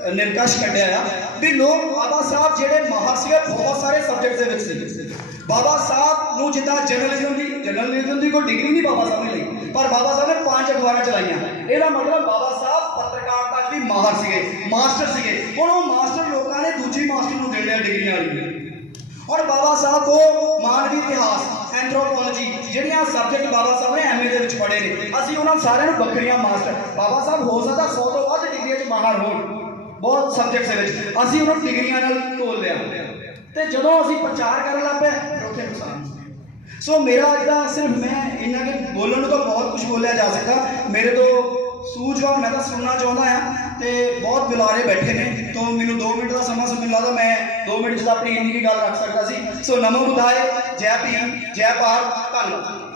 ਨਿਰਕਸ਼ ਕੱਢਿਆ ਆ ਵੀ ਲੋਕ ਬਾਬਾ ਸਾਹਿਬ ਜਿਹੜੇ ਮਾਹਰ ਸੀਗੇ ਬਹੁਤ ਸਾਰੇ ਸਬਜੈਕਟ ਦੇ ਵਿੱਚ ਸੀ। ਬਾਬਾ ਸਾਹਿਬ ਨੂੰ ਜਿੱਦਾਂ ਜਰਨਲਿਜ਼ਮ ਦੀ ਕੋਈ ਡਿਗਰੀ ਨਹੀਂ ਬਾਬਾ ਸਾਹਿਬ ਨੇ ਲਈ, ਪਰ ਬਾਬਾ ਸਾਹਿਬ ਨੇ 5 ਅਖਬਾਰਾਂ ਚਲਾਈਆਂ। ਇਹਦਾ ਮਤਲਬ ਬਾਬਾ ਸਾਹਿਬ ਪੱਤਰਕਾਰਤਾ 'ਚ ਵੀ ਮਾਹਰ ਸੀਗੇ, ਮਾਸਟਰ ਸੀਗੇ। ਹੁਣ ਉਹ ਮਾਸਟਰ ਲੋਕਾਂ ਨੇ ਦੂਜੀ ਮਾਸਟਰ ਨੂੰ ਦੇ ਲਿਆ ਡਿਗਰੀਆਂ ਵਾਲੀ। ਹੁਣ ਬਾਬਾ ਸਾਹਿਬ ਕੋ ਮਾਨਵੀ ਇਤਿਹਾਸ, ਐਂਥਰੋਪੋਲੋਜੀ ਜਿਹੜੀਆਂ ਸਬਜੈਕਟ ਬਾਬਾ ਸਾਹਿਬ ਨੇ MA ਦੇ ਵਿੱਚ ਪੜ੍ਹੇ ਨੇ, ਅਸੀਂ ਉਹਨਾਂ ਸਾਰਿਆਂ ਨੂੰ ਵੱਖਰੀਆਂ ਮਾਸਟਰ। ਬਾਬਾ ਸਾਹਿਬ ਹੋ ਸਕਦਾ 100 ਤੋਂ ਵੱਧ ਡਿਗਰੀਆਂ 'ਚ ਮਾਹਰ ਹੋਣ ਬਹੁਤ ਸਬਜੈਕਟਸ ਦੇ ਵਿੱਚ, ਅਸੀਂ ਉਹਨਾਂ ਨੂੰ ਡਿਗਰੀਆਂ ਨਾਲ ਤੋਲ ਲਿਆ। ਤੇ ਜਦੋਂ ਅਸੀਂ ਪ੍ਰਚਾਰ ਕਰਨ ਲੱਗ ਪਏ ਫਿਰ ਉੱਥੇ ਨੁਕਸਾਨ। ਸੋ ਮੇਰਾ ਅੱਜ ਦਾ ਸਿਰਫ ਮੈਂ ਇੰਨਾ ਕਿ ਬੋਲਣ ਨੂੰ ਤਾਂ ਬਹੁਤ ਕੁਝ ਬੋਲਿਆ ਜਾ ਸਕਦਾ, ਮੇਰੇ ਤੋਂ ਸੂਝਵਾਨ ਮੈਂ ਤਾਂ ਸੁਣਨਾ ਚਾਹੁੰਦਾ ਆ ਤੇ ਬਹੁਤ ਬੁਲਾਰੇ ਬੈਠੇ ਨੇ, ਤਾਂ ਮੈਨੂੰ 2 ਮਿੰਟ ਦਾ ਸਮਾਂ ਮੈਨੂੰ ਲੱਗਦਾ ਮੈਂ 2 ਮਿੰਟ 'ਚ ਆਪਣੀ ਇੰਨੀ ਕੀ ਗੱਲ ਰੱਖ ਸਕਦਾ ਸੀ। ਸੋ ਨਮੋ ਬੁੱਧਾਏ, ਜੈ ਭੀਮ, ਜੈ ਭਾਰਤ, ਧੰਨਵਾਦ।